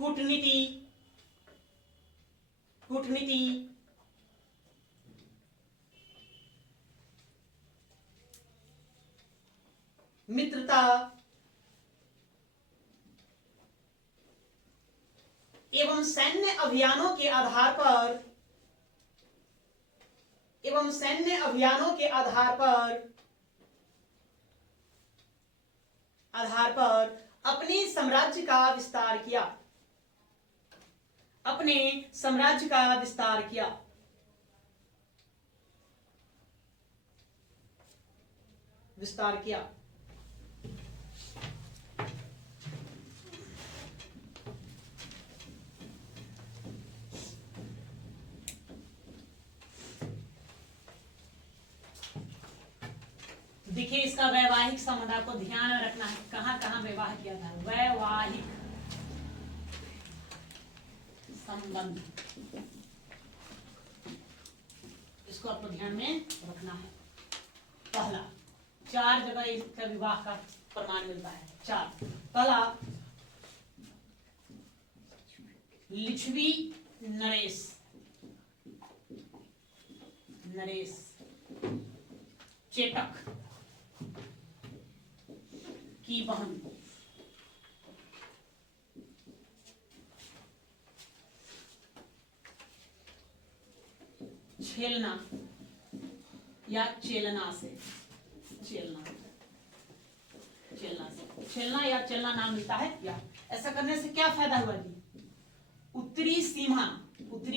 कूटनीति मित्रता एवं सैन्य अभियानों के आधार पर अपने साम्राज्य का विस्तार किया। देखिए इसका वैवाहिक संबंध आपको ध्यान में रखना है, कहां कहां विवाह किया था। वैवाहिक संबंध, इसको आपको ध्यान में रखना है। पहला, 4 जगह इसका विवाह का प्रमाण मिलता है। 4। पहला, लिच्छवी नरेश चेटक की बहन। छेलना या चेलना से नाम मिलता है। या ऐसा करने से क्या फायदा हुआ जी? उत्तरी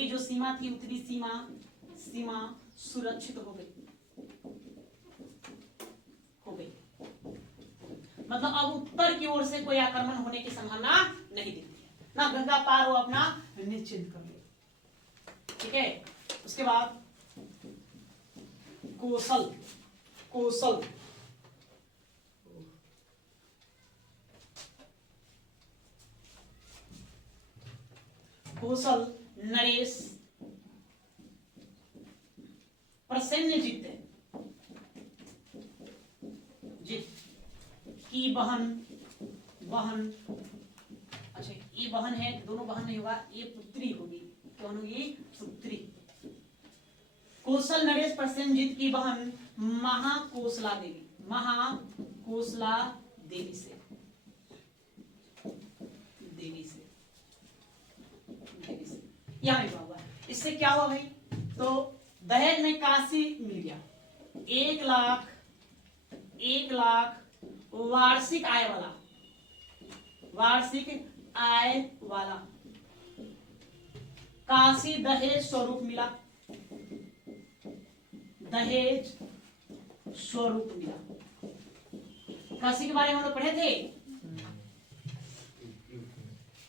जो सीमा थी, उत्तरी सीमा सुरक्षित हो गई। मतलब अब उत्तर की ओर से कोई आक्रमण होने की संभावना नहीं दिखती है, ना गंगा पार हो अपना निश्चिंत कर लो। ठीक है। उसके बाद कौशल नरेश प्रसेनजीत की बहन। अच्छा, ये बहन है, दोनों बहन नहीं होगा, ये पुत्री होगी। कौन होगी? पुत्री। कौशल नरेश प्रसेनजीत की बहन महाकोसला देवी से यहां विवाह हुआ। इससे क्या हुआ भाई? तो दहेज में काशी मिल गया। 1 लाख वार्षिक आय वाला वार्षिक आय वाला। काशी दहेज स्वरूप मिला, दहेज स्वरूप मिला। काशी के बारे में हम लोग पढ़े थे,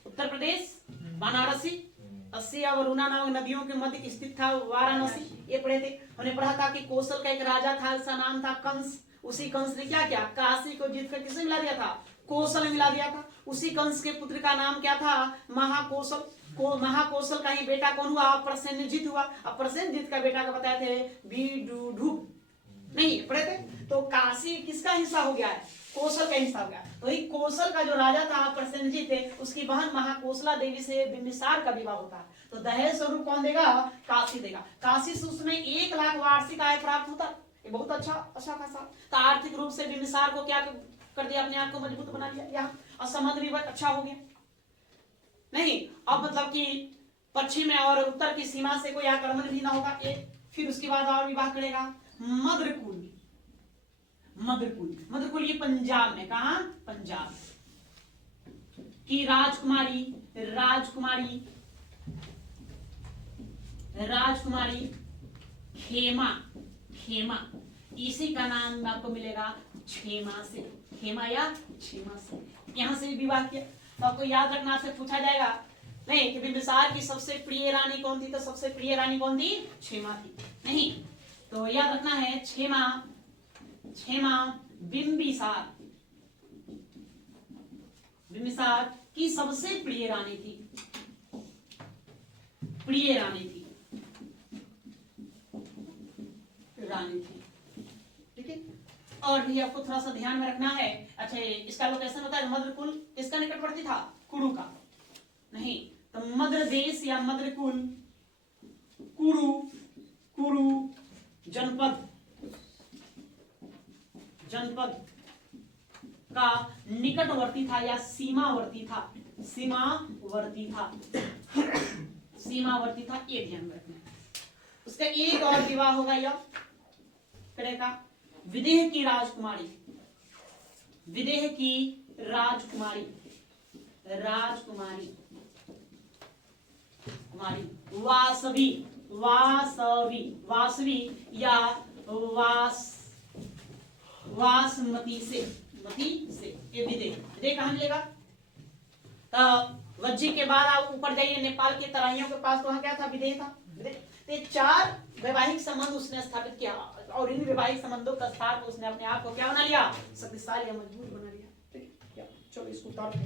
उत्तर प्रदेश, बनारसी, 80 और वरुणा नामक नदियों के मध्य स्थित था वाराणसी, ये पढ़े थे। हमने पढ़ा था कि कौशल का एक राजा था, उसका नाम था कंस। उसी कंस ने क्या किया, काशी को जीत कर किसे मिला दिया था, कौशल में मिला दिया था। उसी कंस के पुत्र का नाम क्या था, महाकौशल। महाकौशल का ही बेटा कौन हुआ, प्रसेनजीत हुआ। अब प्रसेनजीत का बेटा का बताए थे विदुधुप, नहीं पढ़े थे। तो काशी किसका हिस्सा हो गया है, कौशल का हिस्सा हो गया। वही कौशल का जो राजा था प्रसेनजीत थे, उसकी बहन महाकौशला देवी से बिंबिसार का विवाह होता है। तो दहेज स्वरूप कौन देगा, काशी देगा। काशी से उसमें 1 लाख वार्षिक आय प्राप्त होता, ये बहुत अच्छा खासा। तो आर्थिक रूप से बिंबिसार को क्या कर दिया, अपने आप को मजबूत बना लिया यहाँ, और संबंध भी अच्छा हो गया। नहीं अब मतलब कि पश्चिम में और उत्तर की सीमा से कोई आक्रमण भी ना होगा। फिर उसके बाद और विवाह करेगा मद्रकुल। मद्रकुल ये पंजाब में, कहा, पंजाब की राजकुमारी खेमा, इसी का नाम आपको मिलेगा क्षेमा से, खेमा या क्षेमा से, यहां से विवाह किया। तो आपको याद रखना, आपसे पूछा जाएगा नहीं कि बिंबिसार की सबसे प्रिय रानी कौन थी, तो सबसे प्रिय रानी कौन थी, क्षेमा थी। नहीं तो याद रखना है क्षेमा बिंबिसार की सबसे प्रिय रानी थी, ठीक है। और भी आपको थोड़ा सा ध्यान में रखना है। अच्छा इसका लोकेशन होता है मद्रकुल, किसका निकटवर्ती था, कुरु का। नहीं तो मद्र देश या मद्रकुल कुरु जनपद का निकटवर्ती था या सीमावर्ती था, ये ध्यान में रखना। उसका एक और विवाह होगा या करेगा विदेह की राजकुमारी वासवी या वासमती से, ये विदेह कहां मिलेगा, वज्जी के बाद आप ऊपर जाइए नेपाल के तराइयों के पास, तो वहां क्या था, विदेह था। तो 4 वैवाहिक संबंध उसने स्थापित किया, और इन वैवाहिक संबंधों का स्थान उसने अपने आप को क्या बना लिया, शक्तिशाली या मजबूत बना लिया। ठीक है, चलो इसको उतार दे।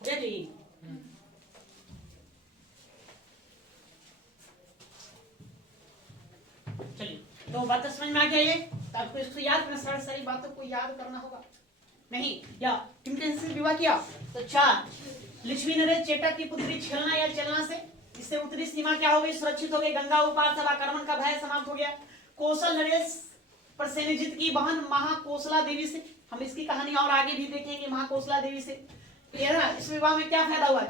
चलिए तो बात समझ में आ गया, ये तो आपको इसको याद करना, सारी बातों को याद करना होगा। नहीं या किनके से विवाह किया, तो 4 लक्ष्मी नरेश चेटक की पुत्री छलना या चलना से, इससे उत्तरी सीमा क्या हो गई, सुरक्षित हो गई। गंगा उपार सब आक्रमण का भय समाप्त हो गया। कौशल नरेश प्रसेनजीत की बहन महाकौशला देवी से, हम इसकी कहानी और आगे भी देखेंगे, महाकौशला देवी से। इस विवाह में क्या फायदा हुआ,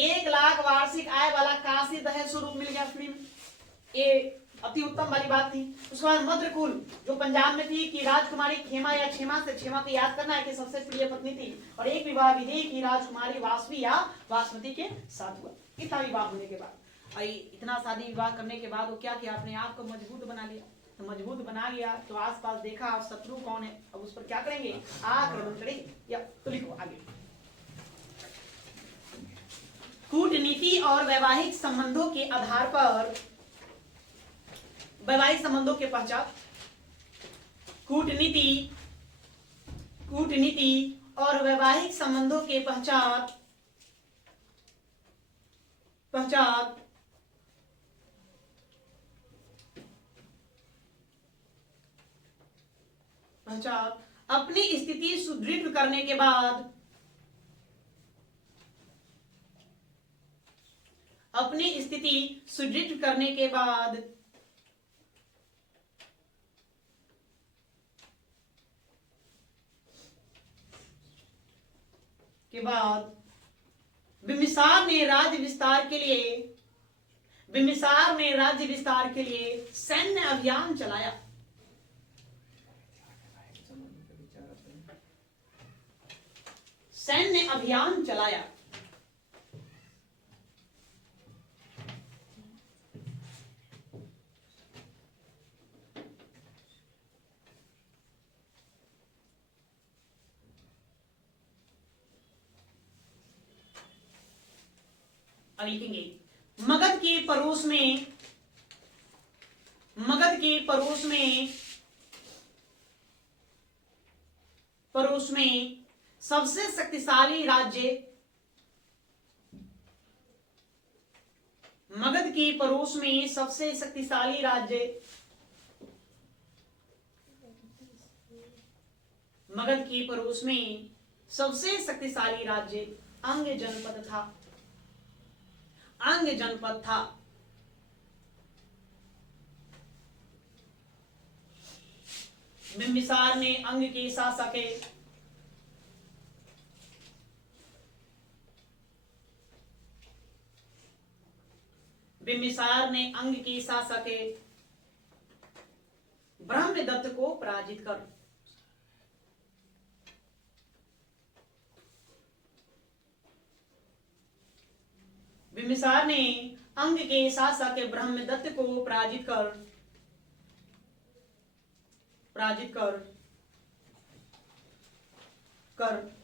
1 लाख वार्षिक आय वाला काशी दहेज स्वरूप मिल गया फ्री में, ये अति उत्तम वाली बात थी। उसके बाद मद्रकुल जो पंजाब में थी कि राजकुमारी खेमा या क्षेमा से, क्षेमा को याद करना है कि सबसे प्रिय पत्नी थी, और एक विवाह विदेह की राजकुमारी वासवी या वासमती के साथ हुआ। इतना विवाह होने के बाद, इतना शादी विवाह करने के बाद वो क्या किया, अपने आप को मजबूत बना लिया। तो मजबूत बना लिया तो आसपास देखा शत्रु कौन है, अब उस पर क्या करेंगे, आक्रमण करेंगे। या तो लिखो आगे, कूटनीति और वैवाहिक संबंधों के आधार पर, वैवाहिक संबंधों के पहचान, कूटनीति और वैवाहिक संबंधों के पहचान अपनी स्थिति सुदृढ़ करने के बाद, बिम्बिसार ने राज्य विस्तार के लिए सैन्य अभियान चलाया। सैन्य अभियान चलाया। अब लिखेंगे मगध के पड़ोस में सबसे शक्तिशाली राज्य मगध के पड़ोस में सबसे शक्तिशाली राज्य मगध के पड़ोस में सबसे शक्तिशाली राज्य अंग जनपद था। बिम्बिसार ने अंग के शासक ब्रह्मदत्त को पराजित कर बिम्बिसार ने अंग के शासक ब्रह्मदत्त को पराजित कर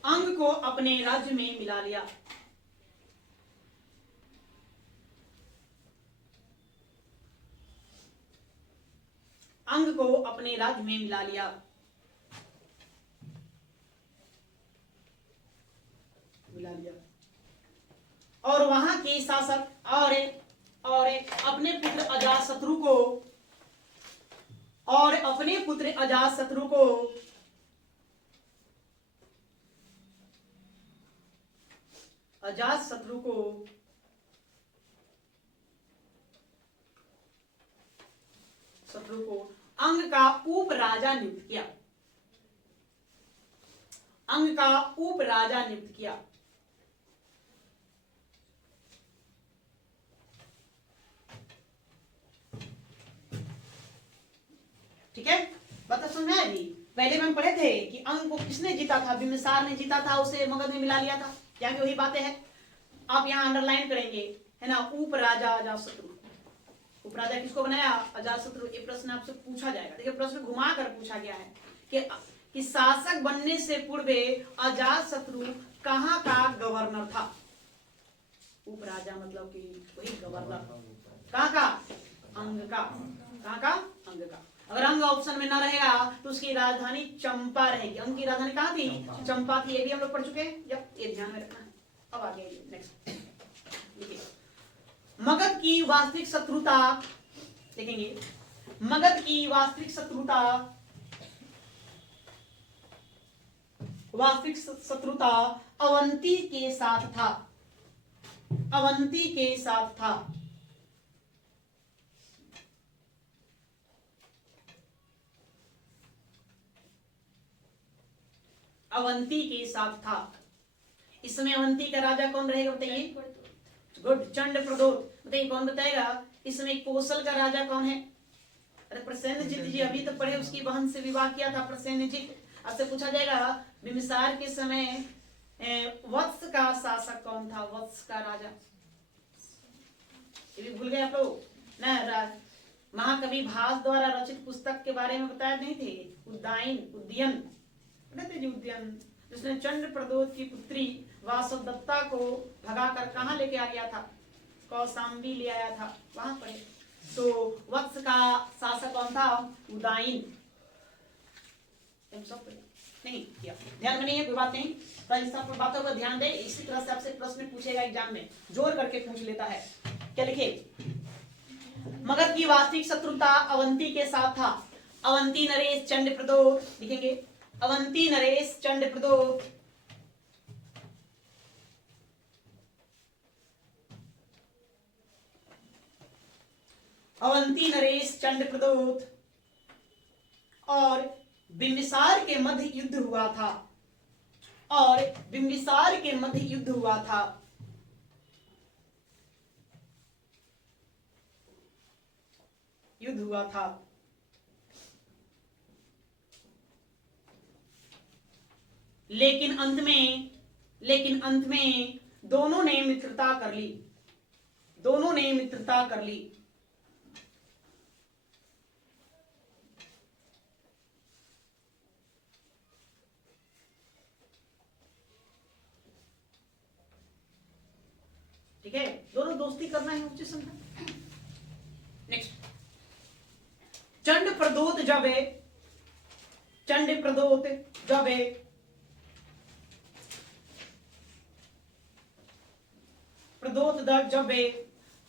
अंग को अपने राज्य में मिला लिया। अंग को अपने राज्य में मिला लिया। और वहां के शासक और अपने पुत्र अजातशत्रु को अंग का उप राजा नियुक्त किया। ठीक है, बात समझ में आएगी। पहले हम पढ़े थे कि अंग को किसने जीता था, बिम्बिसार ने जीता था, उसे मगध में मिला लिया था। यहाँ भी वही बातें हैं, आप यहाँ अंडरलाइन करेंगे, है ना। उप राजा अजातशत्रु, उप राजा किसको बनाया, अजातशत्रु। ये प्रश्न आपसे पूछा जाएगा। देखिए प्रश्न घुमा कर पूछा गया है कि शासक बनने से पूर्व अजातशत्रु कहाँ का गवर्नर था। उप राजा मतलब कि वही गवर्नर, कहाँ का, अंग का, कहाँ का, अंग का। अगर अंग ऑप्शन में ना रहेगा तो उसकी राजधानी चंपा रहेगी। अंग की राजधानी कहाँ थी, चंपा थी। ये भी हम लोग पढ़ चुके हैं, जब ये ध्यान में रखना है। अब आगे नेक्स्ट देखिए, मगध की वास्तविक शत्रुता देखेंगे। मगध की वास्तविक शत्रुता अवंती के साथ था। अवंती के साथ था। इसमें अवंती का राजा कौन रहेगा बताइए। गुड, चंडप्रद्योत। बताइए कौन बताएगा। इसमें कौशल का राजा कौन है। अरे प्रसेनजित जी, अभी तो पढ़े, उसकी बहन से विवाह किया था प्रसेनजित। आपसे पूछा जाएगा बिम्बिसार के समय वत्स का शासक कौन था, वत्स का राजा। ये भी भूल गए आप लोग ना। महाकवि भास द्वारा रचित पुस्तक के बारे में बताया नहीं थे, उद्यन जी, उद्यन, जिसने चंडप्रद्योत की पुत्री वासवदत्ता को भगाकर कहाँ लेके आ गया था, कौशाम्बी ले आया था, वहां पर। तो वत्स का शासक कौन था, उदायन। सब नहीं किया, ध्यान में नहीं है, कोई बात नहीं। तो इन सब बातों पर ध्यान दे। इसी तरह से आपसे प्रश्न पूछेगा एग्जाम में, जोर करके पूछ लेता है। क्या लिखे, मगध की वास्तविक शत्रुता अवंती के साथ था। अवंती नरेश चंडप्रद्योत लिखेंगे। अवंती नरेश चंडप्रद्योत और बिम्बिसार के मध्य युद्ध हुआ था। युद्ध हुआ था। लेकिन अंत में दोनों ने मित्रता कर ली। दोनों ने मित्रता कर ली। ठीक है, दोनों दोस्ती करना है उच्च संख्या। नेक्स्ट, चंड प्रदोत जब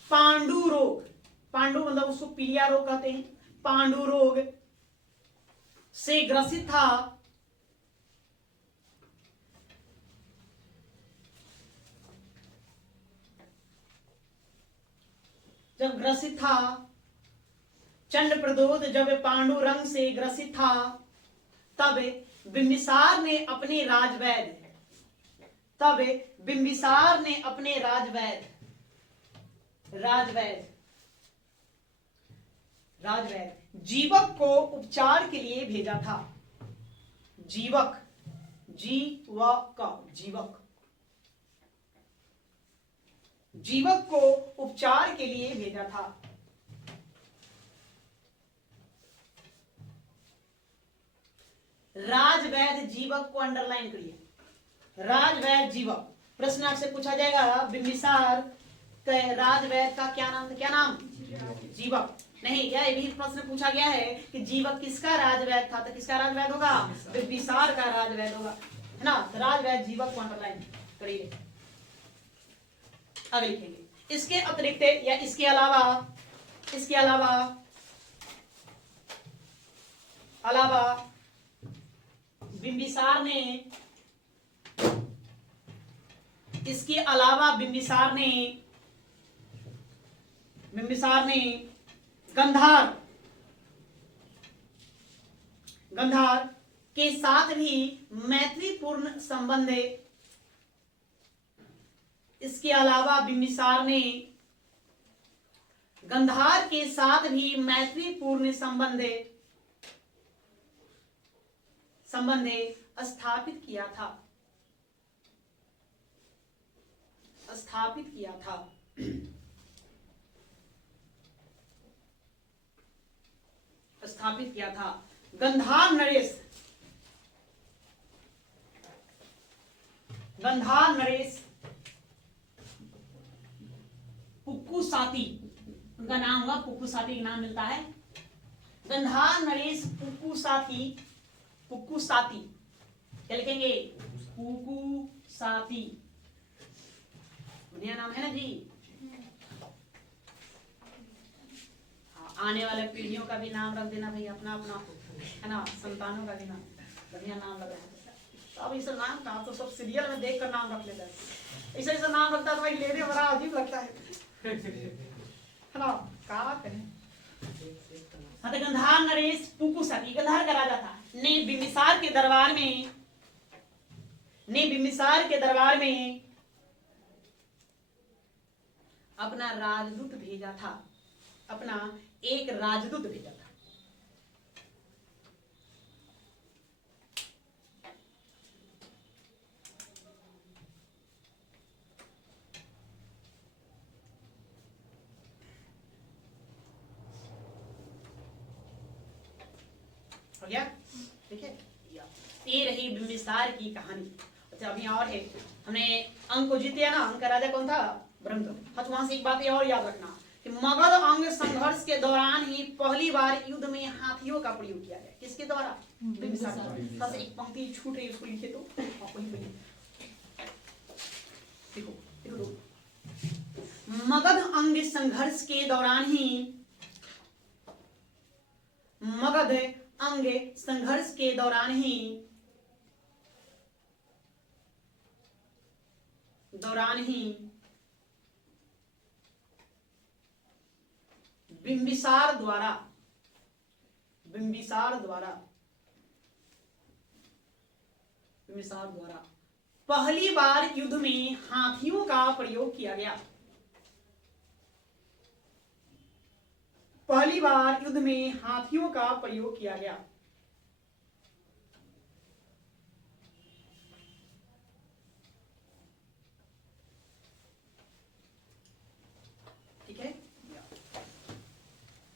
पांडु रोग, पांडु मतलब उसको पीलिया रोग कहते हैं, पांडु रोग से ग्रसित था, जब ग्रसित था, चंड प्रदोत जब पांडु रंग से ग्रसित था, तब बिंबिसार ने अपने राजवैद जीवक को उपचार के लिए भेजा था। जीवक को उपचार के लिए भेजा था। राजवैद जीवक को अंडरलाइन करिए। राजवैद जीवक, प्रश्न आपसे पूछा जाएगा बिंबिसार राजवैद का क्या नाम था? क्या नाम? जीवक। नहीं, यह भी प्रश्न पूछा गया है कि जीवक किसका राजवैद था, तो किसका राजवैद होगा? बिंबिसार का राजवैद होगा, है ना। तो राजवैद जीवक को अंडरलाइन करिए। आगे लिखेंगे, इसके अतिरिक्त या इसके अलावा बिंबिसार ने गंधार के साथ भी मैत्रीपूर्ण संबंध है। इसके अलावा बिंबिसार ने गंधार के साथ भी मैत्रीपूर्ण संबंध स्थापित किया था। गंधार नरेश पुक्कुसाती, उनका नाम हुआ पुक्कुसाती, नाम मिलता है। गंधार नरेश पुक्कुसाती क्या लिखेंगे? पुक्कुसाती, बढ़िया नाम है ना जी। आने वाले पीढ़ियों का भी नाम रख देना भाई, अपना है ना, संतानों का भी नाम, बढ़िया नाम लग रहा है। अब ऐसा नाम कहा, तो सब सीरियल में देख कर नाम रख लेता है। ऐसा नाम रखता है तो भाई लेने बड़ा अजीब लगता है ना, क्या करें। गंधार नरेश पुक्कुसाती, गंधार का राजा था, ने बिंबिसार के दरबार में अपना राजदूत भेजा था। अपना एक राजदूत भेजा था। हो गया? ठीक है, ये रही बिंबिसार की कहानी। अच्छा, अभी और है, हमने अंक को जीत लिया ना। अंक का राजा कौन था? ब्रह्मदत्त। अच्छा, वहां से एक बात ये और याद रखना कि मगध अंग संघर्ष के दौरान ही पहली बार युद्ध में हाथियों का प्रयोग किया गया। किसके द्वारा? बिंबिसार द्वारा। बस एक पंक्ति छूट रही, उसको लिखे तो वही बोलिए। देखो, मगध अंग संघर्ष के दौरान ही बिंबिसार द्वारा पहली बार युद्ध में हाथियों का प्रयोग किया गया। पहली बार युद्ध में हाथियों का प्रयोग किया गया। ठीक है,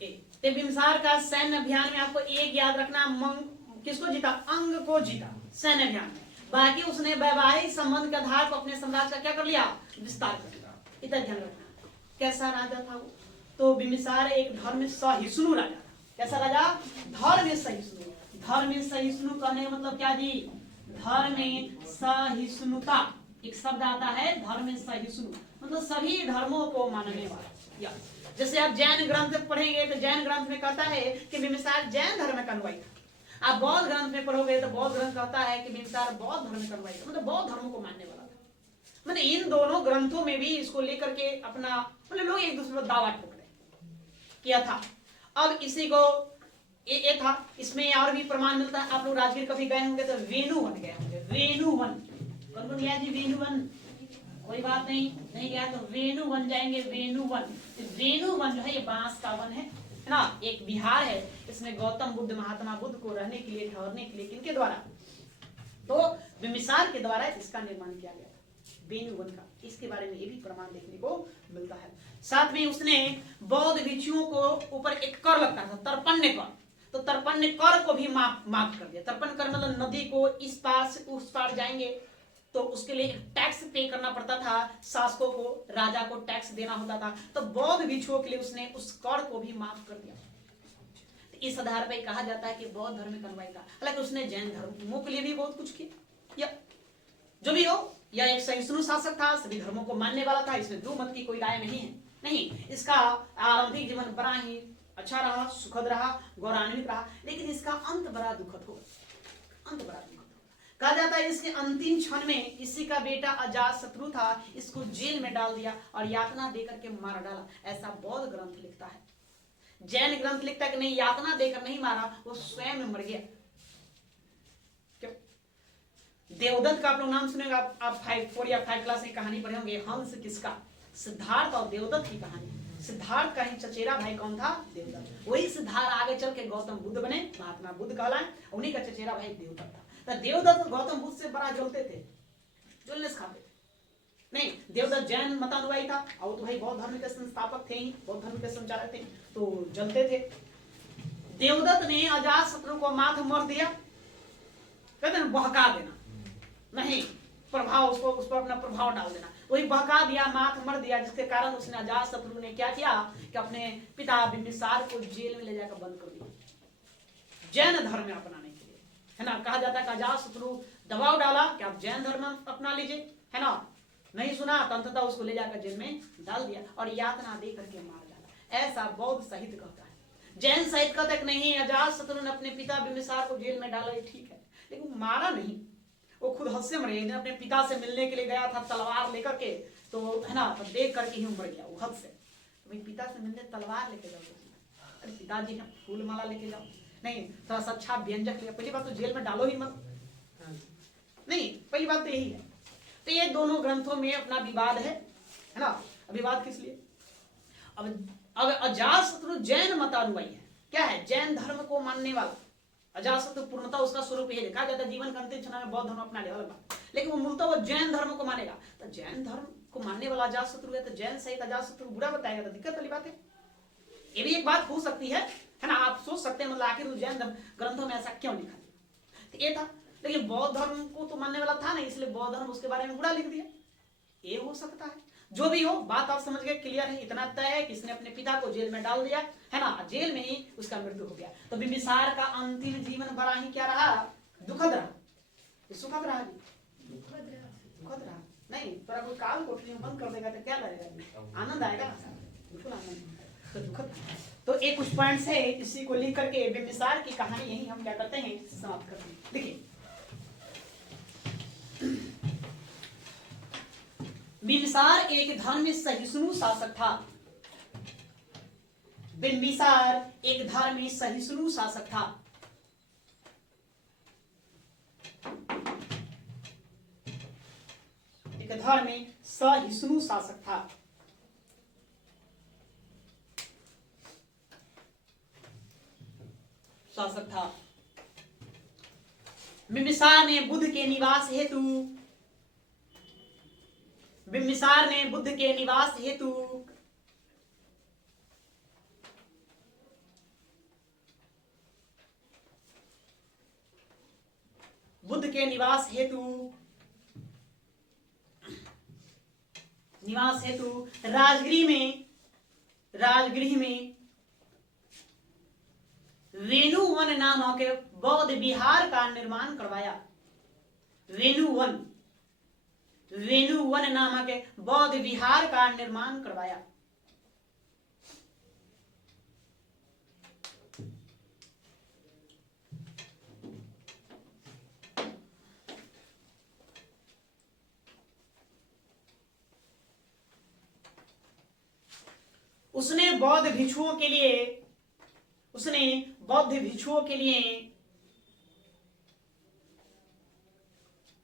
तो बिम्बिसार का सैन्य अभियान में आपको एक याद रखना, किसको जीता? अंग को जीता सैन्य अभियान में। बाकी उसने वैवाहिक संबंध के आधार पर अपने साम्राज्य का क्या कर लिया? विस्तार कर लिया। इतना ध्यान रखना। कैसा राजा था वो? तो बिम्बिसार एक धर्म सहिष्णु राजा था। कैसा राजा? धर्म सहिष्णु। धर्म सहिष्णु कहने का मतलब क्या जी? धर्म सहिष्णुता एक शब्द आता है, धर्म सहिष्णु मतलब सभी धर्मों को मानने वाला। जैसे आप जैन ग्रंथ पढ़ेंगे तो जैन ग्रंथ में कहता है कि बिम्बिसार जैन धर्म का अनुयायी था। आप बौद्ध ग्रंथ में पढ़ोगे तो बौद्ध ग्रंथ कहता है कि बिम्बिसार बौद्ध धर्म का अनुयायी था, मतलब बौद्ध धर्म को मानने वाला था। मतलब इन दोनों ग्रंथों में भी इसको लेकर के अपना मतलब लोग एक दूसरे पर दावा ठोक रहे किया था। अब इसी को ये था, इसमें और भी प्रमाण मिलता है। आप लोग राजगीर कभी गए होंगे तो वेणुवन गए होंगे। वेणुवन कौन कौन गया जी? वेणुवन कोई बात नहीं गया तो वेणुवन जाएंगे। वेणुवन, वेणुवन जो है ये बांस का वन है ना, एक बिहार है। इसमें गौतम बुद्ध, महात्मा बुद्ध को रहने के लिए, ठहरने के लिए किनके द्वारा? तो बिम्बिसार के द्वारा इसका निर्माण किया गया था, वेणुवन का। इसके बारे में ये भी प्रमाण देखने को मिलता है। साथ में उसने बौद्ध भिक्षुओं को ऊपर एक कर लगता था, तर्पण्य कर, तो तर्पण्य कर को भी माफ कर दिया। तर्पण कर मतलब नदी को इस पार से उस पार जाएंगे तो उसके लिए टैक्स पे करना पड़ता था, शासकों को, राजा को टैक्स देना होता था। तो बौद्ध भिक्षुओं के लिए उसने उस कर को भी माफ कर दिया। तो इस आधार पर कहा जाता है कि बौद्ध धर्म का अनुयायी था। हालांकि उसने जैन धर्मों के लिए भी बहुत कुछ किया, या जो भी हो, यह एक सहिष्णु शासक था, सभी धर्मों को मानने वाला था। इसमें दो मत की कोई राय नहीं है। नहीं, इसका आरंभिक जीवन बड़ा ही अच्छा रहा, सुखद रहा, गौरवान्वित रहा, लेकिन इसका अंत बड़ा दुखद हो, अंत बड़ा दुखद। कहा जाता है इसके अंतिम क्षण में इसी का बेटा अजातशत्रु था, इसको जेल में डाल दिया और यातना देकर के मार डाला, ऐसा बौद्ध ग्रंथ लिखता है। जैन ग्रंथ लिखता है कि नहीं, यातना देकर नहीं मारा, वो स्वयं मर गया। क्यों? देवदत्त का आप लोग नाम सुनेगा, आप 4 या 5 क्लास की कहानी पढ़े होंगे। हंस किसका? सिद्धार्थ और देवदत्त की कहानी। सिद्धार्थ का ही चचेरा भाई कौन था? देवदत्त। वही सिद्धार्थ आगे चल के गौतम बुद्ध बने, महात्मा बुद्ध कहलाए। उन्हीं का चचेरा भाई देवदत्त था। तो देवदत्त गौतम बुद्ध से बड़ा जलते थे, जुलनेस खाते थे। नहीं, देवदत्त जैन मतानुयायी था और तो भाई बौद्ध धर्म के संस्थापक थे ही, बौद्ध धर्म के संचालक थे, तो जलते थे। देवदत्त ने अजातशत्रु को माथ मर दिया, कहते हैं बहका देना, नहीं प्रभाव, उसको उस पर अपना प्रभाव डाल देना, वही बहका दिया, माथ मर दिया। जिसके कारण उसने अजातशत्रु ने क्या किया कि अपने पिता बिम्बिसार को जेल में ले जाकर बंद कर दिया, जैन धर्म अपनाने के लिए, है ना। कहा जाता है कि अजातशत्रु दबाव डाला कि आप जैन धर्म अपना लीजिए, है ना। नहीं सुना तो अंततः उसको ले जाकर जेल में डाल दिया और यातना दे करके मार डाला। ऐसा बौद्ध साहित्य कहता है। जैन साहित्य कहता है नहीं, अजातशत्रु ने अपने पिता बिम्बिसार को जेल में डाला, ठीक है, लेकिन मारा नहीं, वो खुद हद से मर गया। अपने पिता से मिलने के लिए गया था तलवार लेकर के, तो है ना, तो देख करके ही मर गया वो हद से। तो भाई पिता से मिलने तलवार लेके जाओ, अरे पिताजी हैं, फूल माला लेके जाओ, नहीं थोड़ा सा अच्छा व्यंजक लिया। पहली बात तो जेल में डालो ही मत, नहीं, पहली बात तो यही है। तो ये दोनों ग्रंथों में अपना विवाद है ना। विवाद किस लिए? अब अजातशत्रु जैन मतानुयायी है, क्या है? जैन धर्म को मानने वाला। अजातशत्रु पूर्णतः उसका स्वरूप यही देखा जाता है, जीवन का अंतिम क्षण में बौद्ध धर्म अपना लेवल बात, लेकिन वो मूलतः वो जैन धर्म को मानेगा। तो जैन धर्म को मानने वाला अजातशत्रु है, तो जैन सहित अजातशत्रु बुरा बताएगा, तो दिक्कत वाली बात है। ये भी एक बात हो सकती है ना। आप सोच सकते हैं मतलब आखिर उस जैन ग्रंथों में ऐसा क्यों लिखा? तो ये था, लेकिन बौद्ध धर्म को तो मानने वाला था नहीं, इसलिए बौद्ध धर्म उसके बारे में बुरा लिख दिया। ये हो सकता है। जो भी हो, बात आप समझ गए, क्लियर है। इतना तय है कि इसने अपने पिता को जेल में डाल दिया, है ना, जेल में ही उसका मृत्यु हो गया। तो बिम्बिसार का अंतिम जीवन बड़ा ही क्या रहा? दुखद रहा, सुखद रहा, दुखद रहा। नहीं तो कोई काल कोठरी में बंद कर देगा तो क्या लगेगा? आनंद आएगा? बिल्कुल आनंद। तो दुखद। तो एक कुछ पॉइंट है, इसी को लिख करके बिम्बिसार की कहानी यही हम क्या करते हैं, समाप्त करते हैं। देखिए, बिम्बिसार एक धर्म सहिष्णु शासक था। बिम्बिसार एक धर्म सहिष्णु शासक था। एक धर्म सहिष्णु शासक था। शासक था। बिंबिसार ने बुद्ध के निवास हेतु बिंबिसार ने बुद्ध के निवास हेतु बुद्ध के निवास हेतु राजगृह में वेणुवन नामक बौद्ध विहार का निर्माण करवाया। वेणुवन नामक बौद्ध विहार का निर्माण करवाया। उसने बौद्ध भिक्षुओं के लिए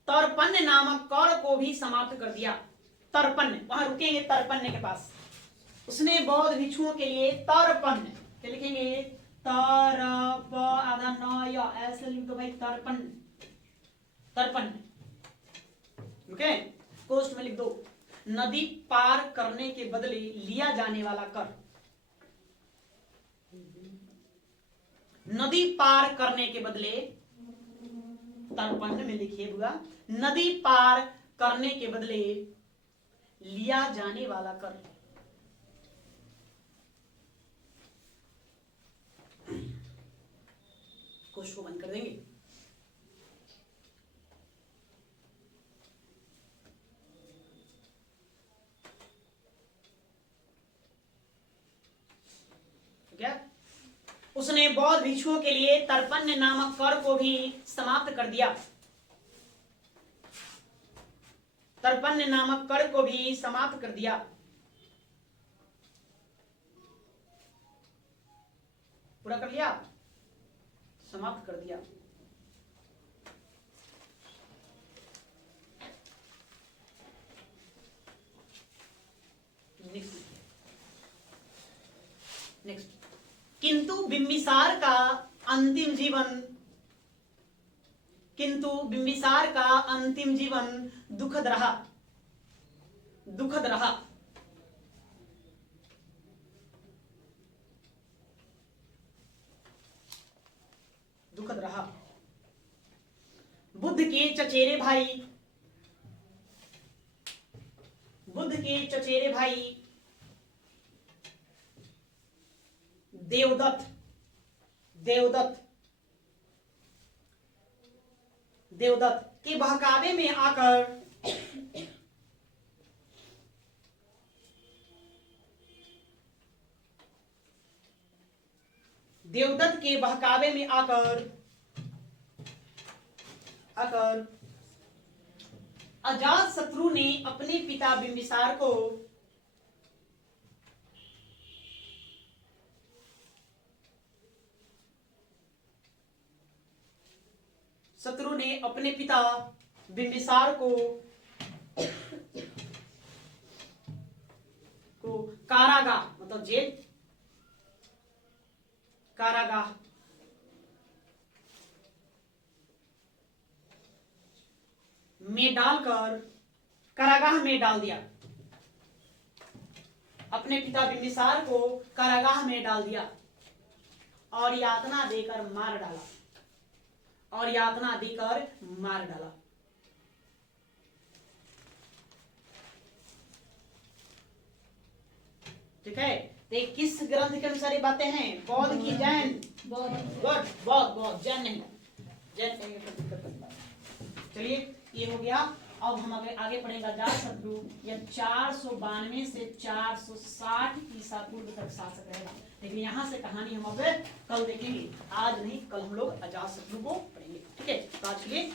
तर्पण नामक कर को भी समाप्त कर दिया। तर्पण, वहां रुकेंगे तर्पण के पास। उसने बौद्ध भिक्षुओं के लिए तर्पण, क्या लिखेंगे? तरप आधा न या ऐसे लिख दो भाई, तर्पण। ओके, कोष्ठ में लिख दो, नदी पार करने के बदले लिया जाने वाला कर। नदी पार करने के बदले, तर्पण में लिखिए बुआ, नदी पार करने के बदले लिया जाने वाला कर। कोश को बंद कर देंगे। क्या? उसने बौद्ध भिक्षुओं के लिए तर्पण नामक कर को भी समाप्त कर दिया। तर्पण नामक कर को भी समाप्त कर दिया। पूरा कर लिया, समाप्त कर दिया। नेक्स्ट, किंतु बिंबिसार का अंतिम जीवन दुखद रहा। बुद्ध के चचेरे भाई देवदत्त के बहकावे में आकर अजातशत्रु ने अपने पिता बिंबिसार को कारागाह, मतलब जेल, कारागाह में डाल दिया। अपने पिता बिंबिसार को कारागाह में डाल दिया और यातना देकर मार डाला। ठीक है, तो किस ग्रंथ के अनुसार ये बातें हैं? बौद्ध की जैन? बौद्ध, जैन नहीं, जैन कहेंगे। चलिए, ये हो गया। अब हम आगे पढ़ेंगे अजातशत्रु। यह 492 से 460 ईसा पूर्व तक शासक रहेगा। लेकिन यहाँ से कहानी हम अब कल देखेंगे, आज नहीं, कल हम लोग अजातशत्रु को पढ़ेंगे। ठीक है, तो आज के लिए